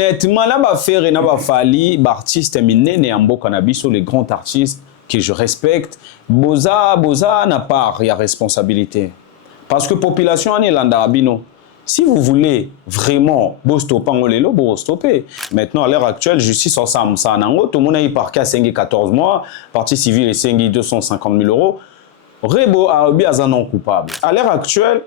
Honnêtement, là, va faire et va fallu, artiste minene ambo cannabis, les grands artistes que je respecte. Boza n'a pas y a responsabilité. Parce que population en Irlanda abino. Si vous voulez vraiment stopper ngolelo, vous stoppez. Maintenant, à l'heure actuelle, justice en sam ça nango, tout le monde a eu parquet à 5 14 mois, partie civile et 5 250 000 euros. Rebo a eu un non coupable. À l'heure actuelle,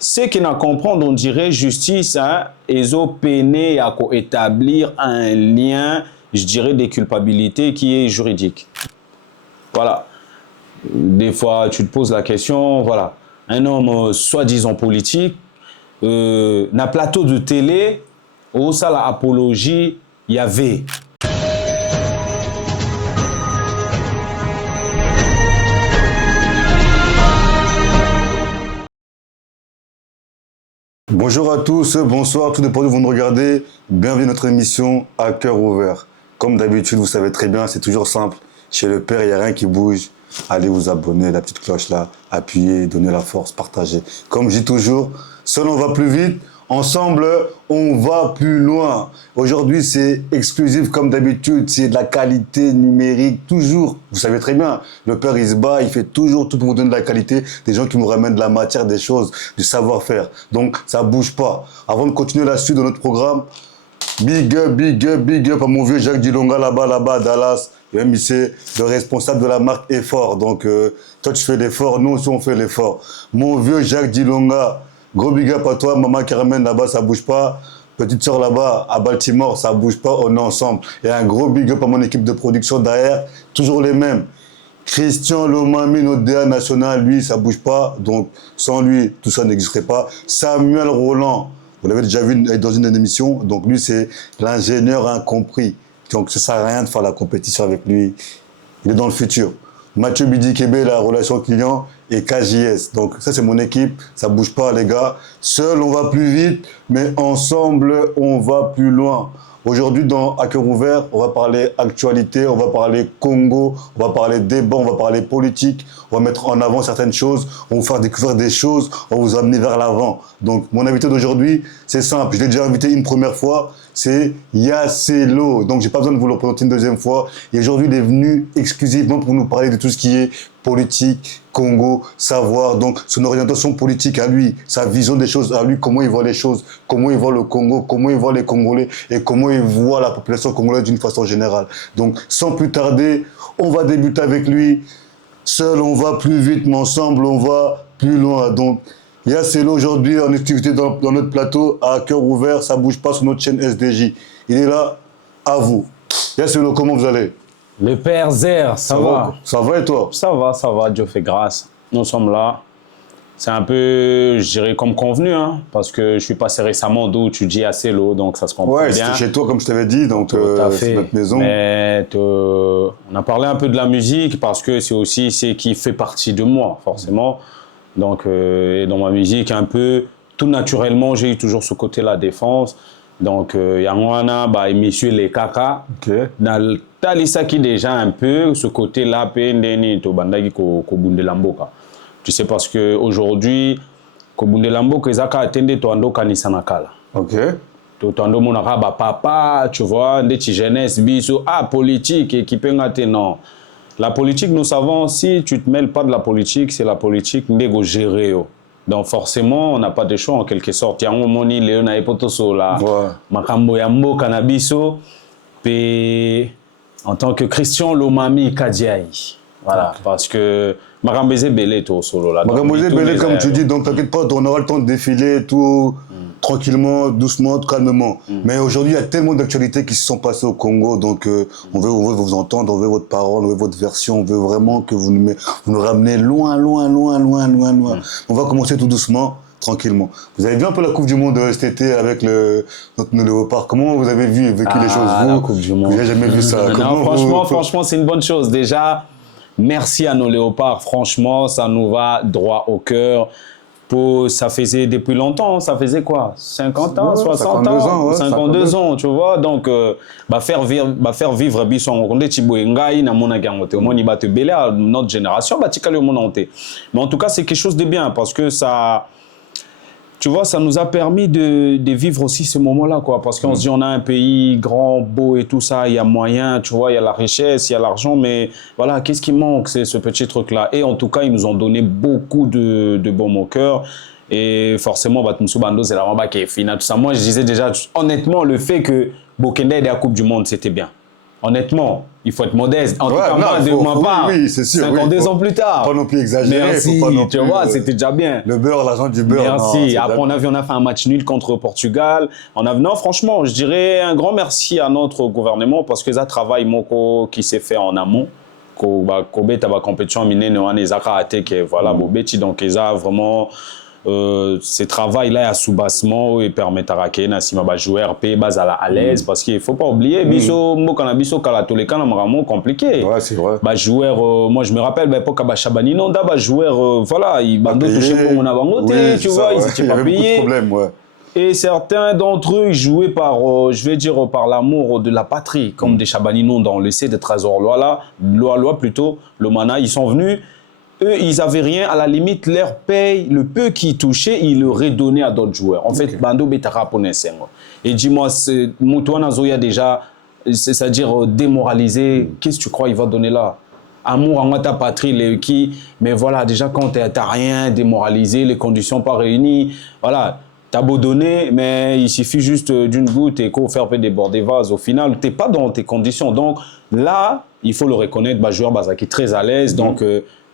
ceux qui n'en comprennent, on dirait justice, hein, ils ont peiné à établir un lien, je dirais, de culpabilité qui est juridique. Voilà. Des fois, tu te poses la question, voilà, un homme soi-disant politique, na plateau de télé, où ça la apologie, il y avait. Bonjour à tous, bonsoir, tout dépend de vous nous regardez. Bienvenue à notre émission à cœur ouvert. Comme d'habitude, vous savez très bien, c'est toujours simple. Chez le Père, il n'y a rien qui bouge. Allez vous abonner, la petite cloche là, appuyez, donnez la force, partagez. Comme je dis toujours, seul on va plus vite, ensemble on va plus loin. Aujourd'hui c'est exclusif comme d'habitude, c'est de la qualité numérique, toujours. Vous savez très bien, le Père il se bat, il fait toujours tout pour vous donner de la qualité, des gens qui nous ramènent de la matière, des choses, du savoir-faire. Donc ça bouge pas. Avant de continuer la suite de notre programme, big up à mon vieux Jacques Dilonga là-bas à Dallas. Même c'est le responsable de la marque Effort. Donc, toi, tu fais l'effort, nous aussi, on fait l'effort. Mon vieux Jacques Dilonga, gros big up à toi. Maman Carmen, là-bas, ça bouge pas. Petite soeur là-bas, à Baltimore, ça bouge pas. On est ensemble. Et un gros big up à mon équipe de production derrière. Toujours les mêmes. Christian Lomami, notre DA national, lui, ça bouge pas. Donc, sans lui, tout ça n'existerait pas. Samuel Roland, vous l'avez déjà vu dans une émission. Donc, lui, c'est l'ingénieur incompris. Donc, ça ne sert à rien de faire la compétition avec lui. Il est dans le futur. Mathieu Bidikebe, la relation client, et KJS. Donc, ça, c'est mon équipe. Ça ne bouge pas, les gars. Seul, on va plus vite, mais ensemble, on va plus loin. Aujourd'hui, dans À cœur ouvert, on va parler actualité, on va parler Congo, on va parler débat, on va parler politique, on va mettre en avant certaines choses, on va vous faire découvrir des choses, on va vous amener vers l'avant. Donc, mon invité d'aujourd'hui, c'est simple. Je l'ai déjà invité une première fois, c'est Yacelo. Donc, j'ai pas besoin de vous le présenter une deuxième fois. Et aujourd'hui, il est venu exclusivement pour nous parler de tout ce qui est politique, Congo, savoir, donc son orientation politique à lui, sa vision des choses à lui, comment il voit les choses, comment il voit le Congo, comment il voit les Congolais et comment il voit la population congolaise d'une façon générale. Donc, sans plus tarder, on va débuter avec lui. Seul, on va plus vite, mais ensemble, on va plus loin. Donc, Yacelo aujourd'hui en activité dans notre plateau, à cœur ouvert, ça bouge pas sur notre chaîne SDJ. Il est là, à vous. Yacelo, comment vous allez? Le Père Zer, ça va? Ça va et toi? Ça va, Dieu fait grâce. Nous sommes là. C'est un peu, je dirais, comme convenu, hein, parce que je suis passé récemment d'où tu dis Yacelo, donc ça se comprend bien. Ouais, c'était chez toi, comme je t'avais dit, donc c'est notre maison. Mais on a parlé un peu de la musique, parce que c'est aussi ce qui fait partie de moi, forcément. Donc, et dans ma musique, un peu, tout naturellement, j'ai eu toujours ce côté-là, défense. Donc, Yangwana, bah, messieurs les kaka. Dans Talisa qui déjà un peu, ce côté-là, Pendeni, Tobandagi, Kobundelamboka. Tu sais, parce qu'aujourd'hui, Kobundelamboka, Ezaka attendait Toando Kanisanakala. Ok. Toando Monaka, bah, papa, tu vois, des jeunesse, biso, politique, équipé, non. La politique, nous savons, si tu ne te mêles pas de la politique, c'est la politique négo gérée. Donc forcément, on n'a pas de choix en quelque sorte. Yango moni Léona Epotoso la makambo yambo cannabiso pe en tant que Christian Lomami Kadiaï. Voilà, parce que Makambeze Belé tout solo là. Makambeze Belé comme tu dis, donc t'inquiète pas, on aura le temps de défiler tout tranquillement, doucement, calmement. Mais aujourd'hui, il y a tellement d'actualités qui se sont passées au Congo, donc on veut vous entendre, on veut votre parole, on veut votre version, on veut vraiment que vous nous ramenez loin. On va commencer tout doucement, tranquillement. Vous avez vu un peu la Coupe du Monde cet été avec notre léopard. Comment vous avez vécu les choses, vous? La Coupe du Monde. Vous n'avez jamais vu ça? Non, franchement, c'est une bonne chose. Déjà, merci à nos léopards. Franchement, ça nous va droit au cœur. Ça faisait depuis longtemps, ça faisait quoi? 50 ans, 60 ans, 52 ans, tu vois. Donc, faire vivre Bisson, on est Tibouengaï, na mona gangote, on y bat belé à notre génération, bah tikali au monde. Mais en tout cas, c'est quelque chose de bien parce que ça tu vois, ça nous a permis de vivre aussi ce moment-là, quoi. Parce qu'on se dit, on a un pays grand, beau et tout ça, il y a moyen, tu vois, il y a la richesse, il y a l'argent, mais voilà, qu'est-ce qui manque, c'est ce petit truc-là. Et en tout cas, ils nous ont donné beaucoup de baume au cœur. Et forcément, Batmoussou Bando, c'est la Ramba qui est finale, tout ça. Moi, je disais déjà, honnêtement, le fait que Bokende ait la Coupe du Monde, c'était bien. Honnêtement, il faut être modeste. En tout cas, moi, de ma part, oui, c'est sûr, 52 ans plus tard. Pas non plus exagérer. Merci, faut pas non tu plus, vois, c'était déjà bien. Le beurre, l'argent du beurre. Merci. Non, après, on a fait un match nul contre Portugal. Non, franchement, je dirais un grand merci à notre gouvernement parce que ça travaille moko qui s'est fait en amont. Kobe taba compétition minée no anezaka ateke voilà bobeti donc ça vraiment ces travail là à soubassement et permettre à na sima ba joueur p bazala à l'aise parce qu'il faut pas oublier biso mboka na biso kala to les cas vraiment compliqué. Ouais, c'est vrai. Ba joueur moi je me rappelle ba époque ba Chabani non da ba joueur voilà il bando touché pour mon abangoté tu vois ils étaient pas payés. Ouais. Et certains d'entre eux jouaient par, je vais dire, par l'amour de la patrie, comme des Chabaninon dans le C de Trésor Loa plutôt, le Mana, ils sont venus, eux, ils n'avaient rien, à la limite, leur paye, le peu qu'ils touchaient, ils le redonnaient à d'autres joueurs. En fait, Bando Betara Ponesengo. Et dis-moi, Moutouana Zoya déjà, c'est-à-dire démoralisé, qu'est-ce que tu crois qu'il va donner là? Amour en ta patrie, mais voilà, déjà quand tu n'as rien, démoralisé, les conditions pas réunies, voilà. T'as beau donner, mais il suffit juste d'une goutte et qu'on fait déborder vase. Au final, tu n'es pas dans tes conditions. Donc là, il faut le reconnaître, bah, joueur Bazaki très à l'aise. Donc,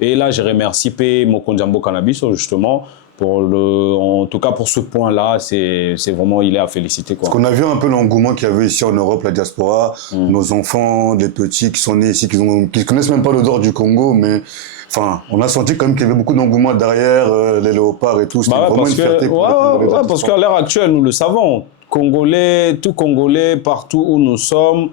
et là, je remercie P. Mokondjambo Cannabis, justement, en tout cas pour ce point-là, c'est vraiment, il est à féliciter. Quoi. Parce qu'on a vu un peu l'engouement qu'il y avait ici en Europe, la diaspora, nos enfants, les petits qui sont nés ici, qui ne connaissent même pas l'odeur du Congo, mais enfin, on a senti quand même qu'il y avait beaucoup d'engouement derrière, les léopards et tout. C'était vraiment une fierté pour les Congolais. Parce qu'à l'heure actuelle, nous le savons, Congolais, tout Congolais, partout où nous sommes,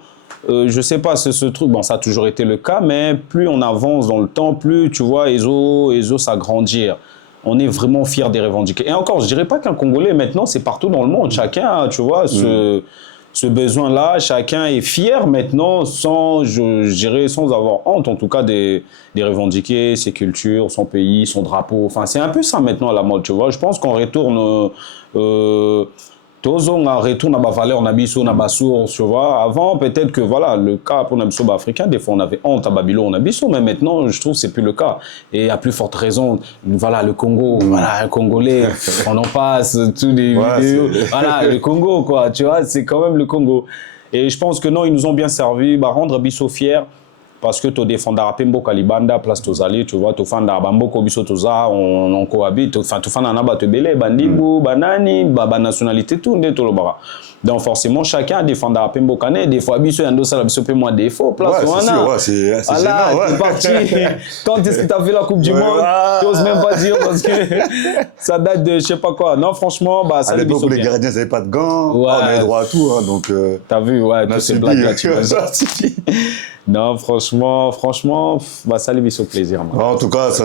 je sais pas, ce truc, bon, ça a toujours été le cas, mais plus on avance dans le temps, plus, tu vois, ESO s'agrandir. On est vraiment fiers de les revendiquer. Et encore, je dirais pas qu'un Congolais, maintenant, c'est partout dans le monde. Chacun, tu vois, ce besoin-là, chacun est fier maintenant, sans, je dirais, sans avoir honte, en tout cas, de revendiquer ses cultures, son pays, son drapeau. Enfin, c'est un peu ça maintenant à la mode, tu vois. Je pense qu'on retourne... Tozo on retourne à ma valeur nabiso na source, tu vois. Avant peut-être que voilà le cas pour nabiso africain des fois on avait honte à Babylone nabiso mais maintenant je trouve que c'est plus le cas et à plus forte raison voilà le Congo voilà un Congolais on en passe tous les vidéos voilà le Congo quoi tu vois c'est quand même le Congo et je pense que non ils nous ont bien servi bah rendre biso fiers parce que tu défends Pembo Kalibanda, place Tozali, tu vois, tu fais Bamboko Biso Toza, on cohabite, enfin, tu fais Naba Tebele, Bandibou, Banani, Baba nationalité, tout, le bara. Donc, forcément, chacun défend Pembo Kane, des fois, Biso Yando Sala Biso Pe moins défaut, place c'est voilà, c'est parti. Quand est-ce que tu as fait la Coupe du Monde? Tu n'oses même pas dire parce que ça date de je sais pas quoi. Non, franchement, bah, ça à l'époque où les gardiens n'avaient pas de gants, on avait droit à tout, hein, donc. T'as vu, ouais, toutes ces blagues-là, tu non, franchement, bah, ça lui fait plaisir. En tout cas, ça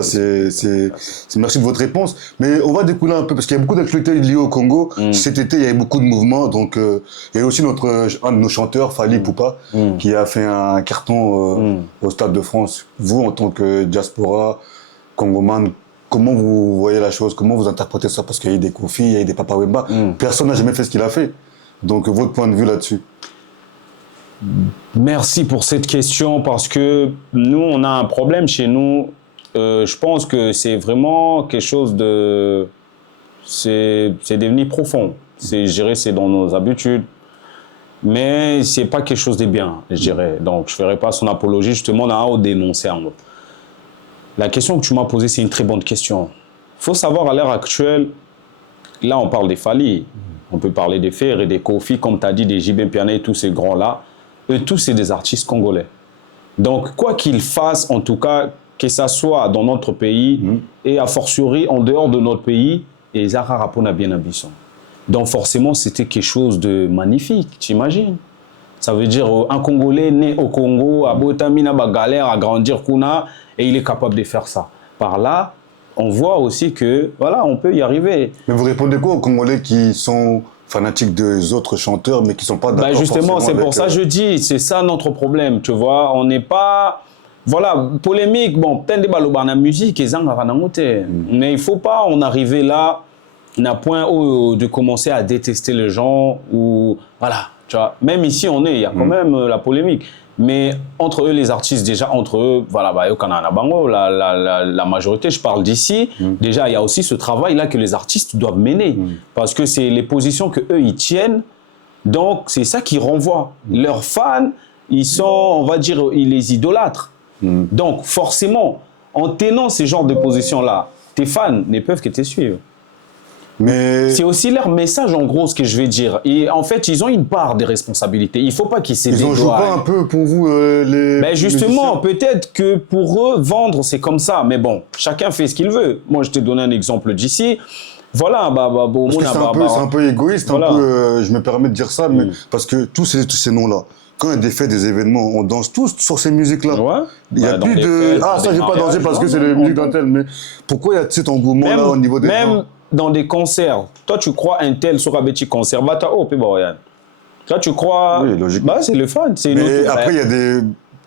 merci de votre réponse. Mais on va découler un peu parce qu'il y a beaucoup d'actualités liées au Congo. Cet été, il y avait beaucoup de mouvements. Donc, il y a aussi un de nos chanteurs, Fally Poupa, qui a fait un carton au Stade de France. Vous, en tant que diaspora, Congoman, comment vous voyez la chose? Comment vous interprétez ça? Parce qu'il y a eu des Kofi, il y a eu des Papa Wemba. Personne n'a jamais fait ce qu'il a fait. Donc, votre point de vue là-dessus? Merci pour cette question parce que nous, on a un problème chez nous. Je pense que c'est vraiment quelque chose de... C'est devenu profond. Je dirais c'est dans nos habitudes. Mais c'est pas quelque chose de bien, je dirais. Donc, je ne ferai pas son apologie. Justement, on a à dénoncer en gros. La question que tu m'as posée, c'est une très bonne question. Il faut savoir, à l'heure actuelle, là, on parle des Fally. On peut parler des Fer et des Kofi, comme tu as dit, des JB Pianet, tous ces grands-là. Eux tous, c'est des artistes congolais. Donc, quoi qu'ils fassent, en tout cas, que ça soit dans notre pays et a fortiori en dehors de notre pays, et Zara Rapona bien abissant. Donc, forcément, c'était quelque chose de magnifique, tu imagines? Ça veut dire un Congolais né au Congo, à Botamina, galère à grandir Kuna, et il est capable de faire ça. Par là, on voit aussi que, voilà, on peut y arriver. Mais vous répondez quoi aux Congolais qui sont fanatiques des autres chanteurs, mais qui ne sont pas d'accord. Justement, c'est pour ça que je dis, c'est ça notre problème, tu vois. On n'est pas... Voilà, polémique, bon, peut-être des balobans en musique, mais il ne faut pas en arriver là n'a point de commencer à détester les gens ou voilà, tu vois. Même ici on est, il y a quand même la polémique. Mais entre eux, les artistes, déjà entre eux, voilà, bah, la majorité, je parle d'ici, déjà il y a aussi ce travail-là que les artistes doivent mener. Parce que c'est les positions qu'eux, ils tiennent. Donc c'est ça qui renvoie. Leurs fans, ils sont, on va dire, ils les idolâtrent. Donc forcément, en tenant ces genres de positions-là, tes fans ne peuvent que te suivre. Mais c'est aussi leur message, en gros, ce que je vais dire. Et en fait, ils ont une part de responsabilité. Il ne faut pas qu'ils se dédouanent. Ils en jouent pas un peu pour vous, les ben justement, peut-être que pour eux, vendre, c'est comme ça. Mais bon, chacun fait ce qu'il veut. Moi, je t'ai donné un exemple d'ici. Voilà, c'est un peu égoïste, voilà. je me permets de dire ça, mais parce que tous ces noms-là, quand il y a des fêtes, des événements, on danse tous sur ces musiques-là. Ouais. Il n'y a plus de... Fêtes, ça, j'ai pas dansé parce que c'est les musiques d'un tel, mais pourquoi il y a cet engouement-là au niveau des gens? Même dans des concerts, toi, tu crois un tel sera petit concert, va ta oh, toi, tu crois... Oui, logiquement. Bah, c'est le fan. Mais après, il y a des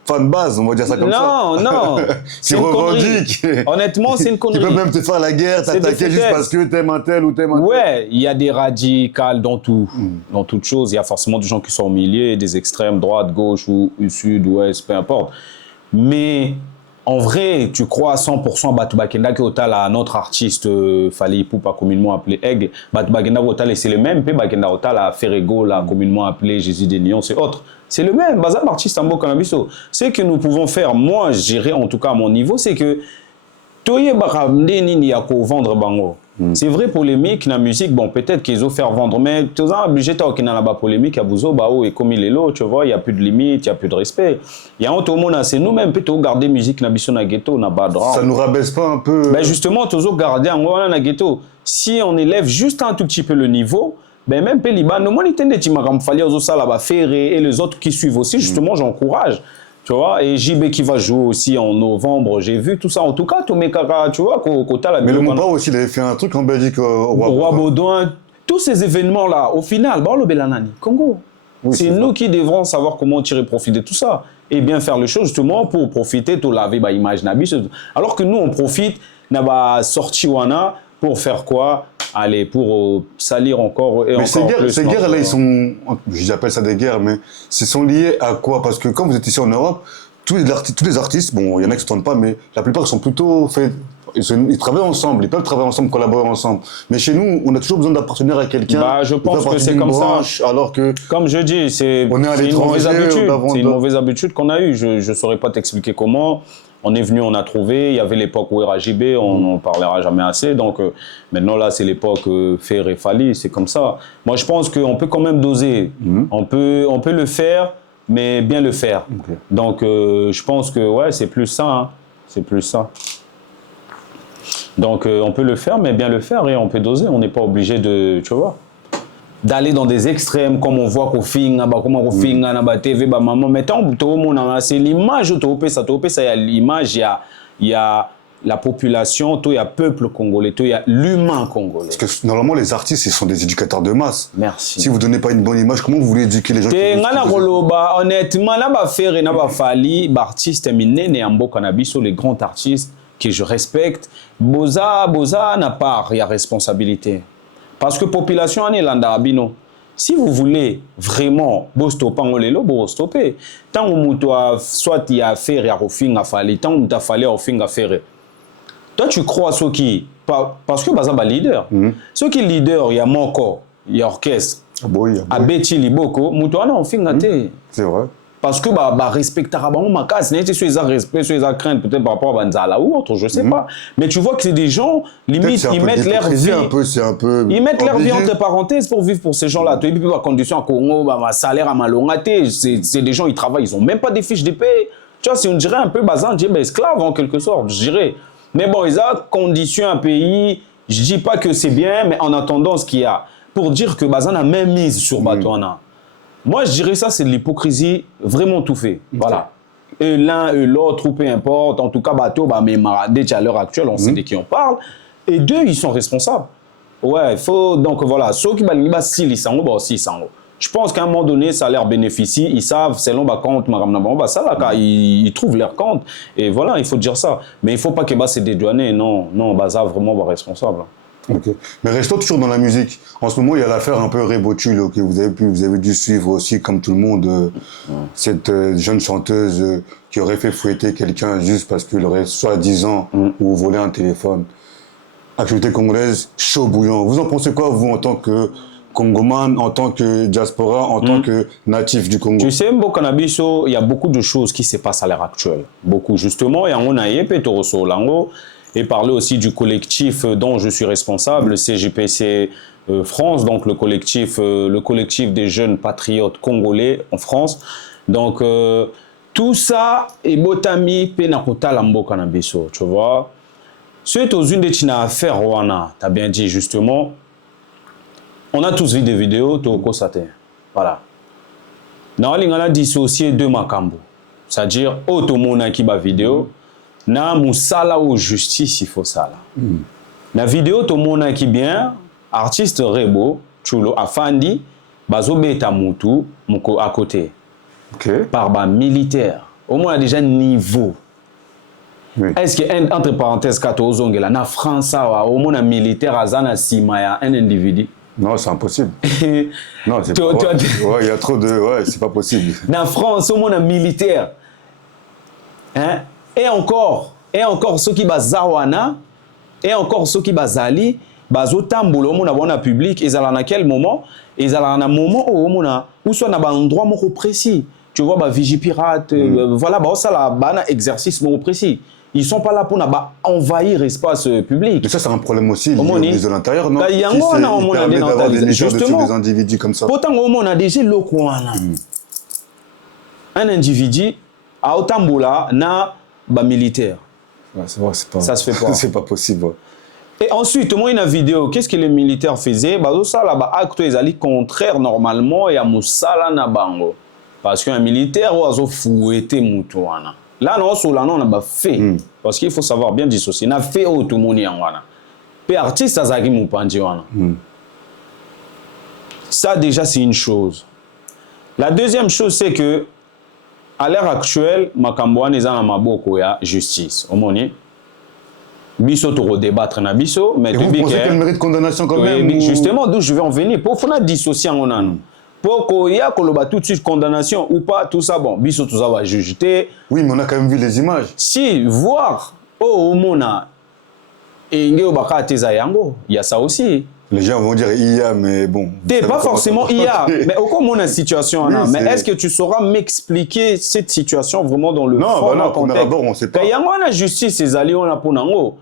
fans de base, on va dire ça comme ça. Non. Qui revendiquent. Honnêtement, c'est une connerie. Qui peuvent même te faire la guerre, t'attaquer juste parce que t'aimes un tel ou t'aimes un tel. Ouais, il y a des radicales dans tout. Dans toute chose, il y a forcément des gens qui sont au milieu, des extrêmes, droite, gauche, ou sud, ouest, peu importe. Mais en vrai, tu crois à 100% à Batou Bakenda que Otala, notre artiste Fally Ipupa, communément appelé Aigle, Batou Bakenda Otala, c'est le même, puis Bakenda Otala, Ferrego, là, communément appelé Jésus des Nyons, c'est autre. C'est le même, Bazar artiste en Bokanamiso. Ce que nous pouvons faire, moi, je dirais en tout cas à mon niveau, c'est que Toye Baramdeni Niako vendre Bango. C'est vrai, polémique, la musique, bon, peut-être qu'ils ont fait vendre, mais tu es obligé de faire la polémique à Bouzo, Bao, et comme il est là, tu vois, il n'y a plus de limite, il n'y a plus de respect. Il y a un tout le monde, c'est nous-mêmes, peut-être garder musique, na ghetto, na badra. Ça nous rabaisse pas un peu? Ben justement, toujours garder en ghetto. Si on élève juste un tout petit peu le niveau, ben même Péliban, nous, on était des Timakam Fali, Ferré et les autres qui suivent aussi, justement, j'encourage. Tu vois, et JB qui va jouer aussi en novembre, j'ai vu tout ça. En tout cas, tous mes caras, tu vois, mais le Mouba aussi, il avait fait un truc en Belgique au Roi Baudouin. Tous ces événements-là, au final, le Belanani, Congo. Oui, c'est nous qui devrons savoir comment tirer profit de tout ça. Et bien faire les choses justement pour profiter, tout laver, image Nabi. Alors que nous, on profite, n'a pas sorti Wana pour faire quoi? Allez, pour salir encore et mais encore plus. Ces guerres-là, ils sont, j'appelle ça des guerres, mais ils sont liés à quoi? Parce que quand vous êtes ici en Europe, tous les artistes, bon, il y en a qui ne se tournent pas, mais la plupart sont plutôt faits, ils travaillent ensemble, ils peuvent travailler ensemble, collaborer ensemble. Mais chez nous, on a toujours besoin d'appartenir à quelqu'un. Bah, je pense que c'est comme ça. Alors que, comme je dis, c'est une mauvaise habitude. C'est une mauvaise habitude qu'on a eue. Je ne saurais pas t'expliquer comment. On est venu, on a trouvé. Il y avait l'époque où era JB, on n'en parlera jamais assez. Donc maintenant, là, c'est l'époque Ferré Fally, c'est comme ça. Moi, je pense qu'on peut quand même doser. On peut le faire, mais bien le faire. Okay. Donc, je pense que ouais, c'est plus ça. Hein. C'est plus ça. Donc, on peut le faire, mais bien le faire et on peut doser. On n'est pas obligé de, tu vois, d'aller dans des extrêmes comme on voit qu'au film, comment on film, na ba TV, ba maman. Mais tant tout le monde, c'est l'image, il y a l'image, il y a la population, il y a le peuple congolais, il y a l'humain congolais. Parce que normalement, les artistes, ils sont des éducateurs de masse. Merci. Si vous ne donnez pas une bonne image, comment vous voulez éduquer les gens? Honnêtement, là, Ferré, na Fally, artiste miné, les grands artistes que je respecte, Boza n'a pas, il y a responsabilité. Parce que la population en Irlanda, si vous voulez vraiment stopper, vous stoppez. Tant que soit il y a affaire à Rofing à Fally, tant que tu as fallu à Rofing à faire. Toi, tu crois ceux qui. Parce que Baza est leader. Ceux qui sont leaders, il y a Moko, il y a orchestre. À Betty Liboko, Moutouana Rofing à Té. C'est vrai. Parce que respectera ma casse, n'est-ce pas respect, sur les craintes peut-être par rapport à Banzala ou autre, je sais pas. Mais tu vois que c'est des gens limite ils mettent leur vie ils mettent leur vie entre parenthèses pour vivre pour ces gens-là. Tu vois condition à Congo, salaire à malongaté, c'est des gens ils travaillent, ils ont même pas des fiches de paie. Tu vois, si on dirait un peu bazan, esclave en quelque sorte, je dirais. Mais bon, ils ont condition un pays, je dis pas que c'est bien, mais en attendant ce qu'il y a pour dire que bazan a même mise sur Batouana. Moi, je dirais ça, c'est de l'hypocrisie vraiment tout fait. Voilà. Et l'un et l'autre, peu importe. En tout cas, bateau, mais dès à l'heure actuelle, on sait de qui on parle. Et deux, ils sont responsables. Ouais, il faut. Donc voilà, ceux qui ont aussi. Je pense qu'à un moment donné, ça leur bénéficie. Ils savent, selon ma compte, ils trouvent leur compte. Et voilà, il faut dire ça. Mais il ne faut pas que se dédouaner. Non, ça vraiment responsable. Ok. Mais restons toujours dans la musique. En ce moment, il y a l'affaire un peu Rebotul que vous avez dû suivre aussi, comme tout le monde, cette jeune chanteuse qui aurait fait fouetter quelqu'un juste parce qu'il aurait soi-disant ou volé un téléphone. Actualité congolaise, chaud bouillant. Vous en pensez quoi, vous, en tant que Congoman, en tant que diaspora, en tant que natif du Congo? Tu sais, Mbo Cannabiso, il y a beaucoup de choses qui se passent à l'heure actuelle. Beaucoup, justement. Et on a Petoroso Lango. Et parler aussi du collectif dont je suis responsable, CJPC France, donc le collectif des jeunes patriotes congolais en France. Donc, tout ça est botami penakota lambo Cannabiso, tu vois. Suite aux unes des Tina affaires, Rwana, tu as bien dit justement, on a tous vu des vidéos, Toko Sate. Voilà. Dans on a dissocié deux makambo. C'est-à-dire, automona qui ba vidéo, na musala ou justice il faut ça là. La vidéo to mona qui bien artiste Rebo chulo afandi bazo beta mutu moko à côté. Okay. Par ba militaire. Au moins déjà niveau. Oui. Est-ce que entre parenthèses kato zongela na France au moins militaire azana simaya un individu? Non, c'est impossible. Non, c'est pas. Ouais, il y a trop de ouais, c'est pas possible. Na France au moins militaire. Hein? Et encore ceux qui bazawana, et encore ceux qui bazali, bazotamboula, on a bon public, ils allaient à quel moment? Ils allaient à un moment où soit dans un endroit précis. Tu vois, Vigipirate, voilà, ça là, un exercice précis. Ils sont pas là pour envahir l'espace public. Mais ça, c'est un problème aussi de l'intérieur, non? Il y a un justement des individus comme ça. Pourtant, on a déjà le coin. Un individu, à Otamboula, na militaire. Ouais, c'est vrai, ça se fait pas. C'est pas possible. Ouais. Et ensuite, moi, une vidéo, qu'est-ce que les militaires faisaient? Ça, là, acte est contraire normalement et à Moussala na bango. Parce qu'un militaire, on a fouetté Moutouana. Là, non, on a fait. Parce qu'il faut savoir bien dissocier. On a fait tout le monde. Et artiste, ça a été ça, déjà, c'est une chose. La deuxième chose, c'est que à l'heure actuelle, Makambouane est dans maboko ya justice. Au moins, biso to débattre na biso, mais vous pensez qu'elle mérite condamnation quand même? Justement, d'où je vais en venir. Pour faire dissocier en an. Pour qu'il y ait tout de suite condamnation ou pas, tout ça, bon, biso tout ça va juger. Oui, mais on a quand même vu les images. Si, voir, oh, mona, et il y a ça aussi. Les gens vont dire IA, mais bon. Pas forcément IA, mais au moins la situation. Oui, mais est-ce que tu sauras m'expliquer cette situation vraiment dans le fond? Non, premier abord, on ne sait pas. Il y a une justice, ces alliés, on a pour nango.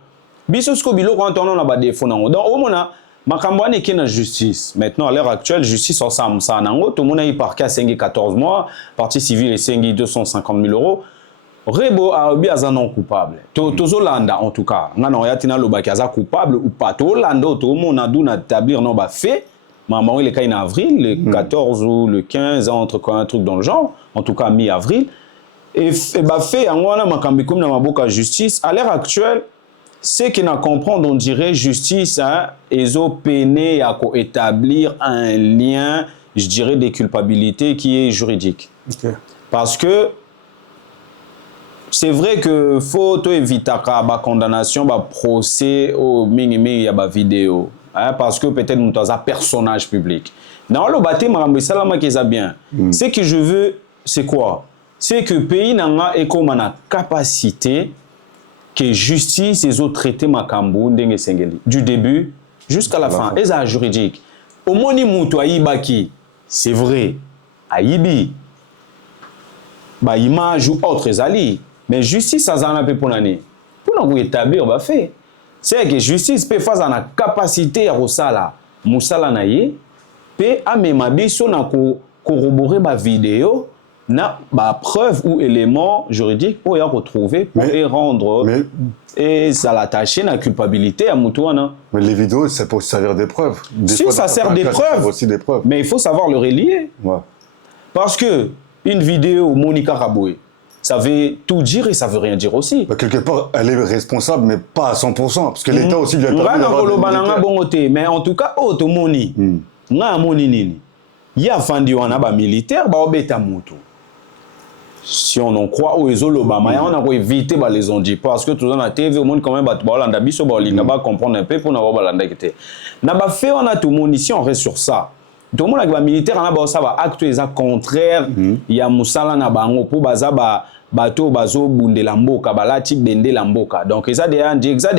Bisosko bilo quand on a pas des fonds nango. Donc au moins, Makambouane qui est la justice. Maintenant, à l'heure actuelle, justice en ça nango. Tout le monde a eu parquet à 14 mois, partie civile et 250 000 €. Rebo a obi aza non coupable. Tozolanda en tout cas. Ngana yatina lobaki aza coupable ou pas. Tolanda to mon adu na établir non ba fait. Maman il est en avril, le 14 ou le 15 entre un truc dans le genre, en tout cas mi-avril. Et bah fait angwana makambi comme na maboka justice à l'heure actuelle, c'est qu'on a comprendre on dirait justice hein, ezo peine à établir un lien, je dirais des culpabilités qui est juridique. Okay. Parce que c'est vrai que faut éviter la condamnation, le procès au minimum il y a des vidéos hein, parce que peut-être nous sommes un personnage public. Dans le bâtiment, bien. Ce que je veux, c'est quoi? C'est que le pays n'a comme une capacité que justice et autres traités Makambu du début jusqu'à la fin. Et ça juridique. Au moni mutu aibaki, c'est vrai. Aibi, ba image ou autres ali. Mais justice, ça en a peu pour l'année. Pour nous établir, on va faire. C'est que justice peut faire la capacité à Rosala, Moussala naye, peut amener na corroborer ma vidéo, na ba preuve ou élément juridique pour y retrouver, pour y rendre et ça l'attacher la culpabilité à Moutouana. Mais les vidéos, ça peut aussi servir des preuves. Si ça sert des preuves, aussi des preuves, mais il faut savoir le relier. Ouais. Parce que une vidéo Monica Raboué, ça veut tout dire et ça veut rien dire aussi. Bah, quelque part, elle est responsable, mais pas à 100%. Parce que l'État aussi lui a permis d'avoir des mais en tout cas, automoni, nga moni nini. Ya fandi wana ba militaire ba obeta mutu. si on en croit aux Obama, on a évité les on dit parce que tout dans la TV, au monde quand même, Bolanda biso, Bolanda va comprendre un peu pour n'avoir Bolanda qui était. N'a pas fait, on a tout le monde ici, on reste sur ça. Tout le monde avec les militaires, on a ça va acte contraire. Il y a Moussala na bango pour bazaba. Bato bazo bunde lamboka balati bende lamboka donc ils a des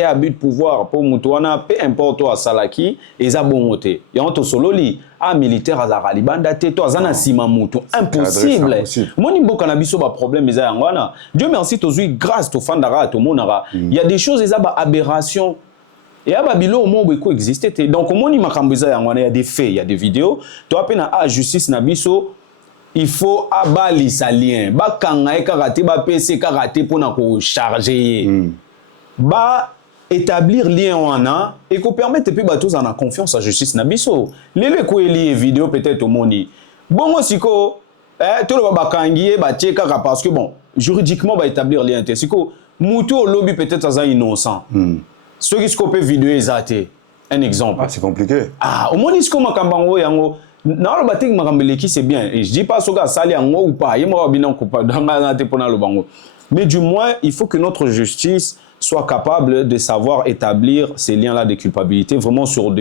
abus de pouvoir pour mutuana peu importe à salaki ils a bon côté y a on to sololi a militaire à Ralibanda te to azana sima mutu impossible moni mboka na biso ba problème ils a ngwana Dieu merci to zui grâce to fandara to monara il y a des choses ils a ba aberration et à Babylone au monde il existait donc moni makambo ils a ngwana il y a des faits il y a des vidéos to apena à justice na biso il faut abali sa lien ba kanga karaté ba PC karaté pour na ko charger ba établir lien wana et ko permettre pe bato en confiance à justice na biso lele ko eli vidéo peut-être au moni bon siko tout le ba kangié ba tcheka parce que bon juridiquement ba établir lien te siko mutu au lobby peut-être ça innocent ceux qui scopent vidéo exacté un exemple c'est compliqué au moni siko makambango yango non, le bâtiment Marambeleki c'est bien. Et je dis pas ce gars sali en ou pas. Il m'a bien coupé dans la le bango. Mais du moins, il faut que notre justice soit capable de savoir établir ces liens-là de culpabilité vraiment sur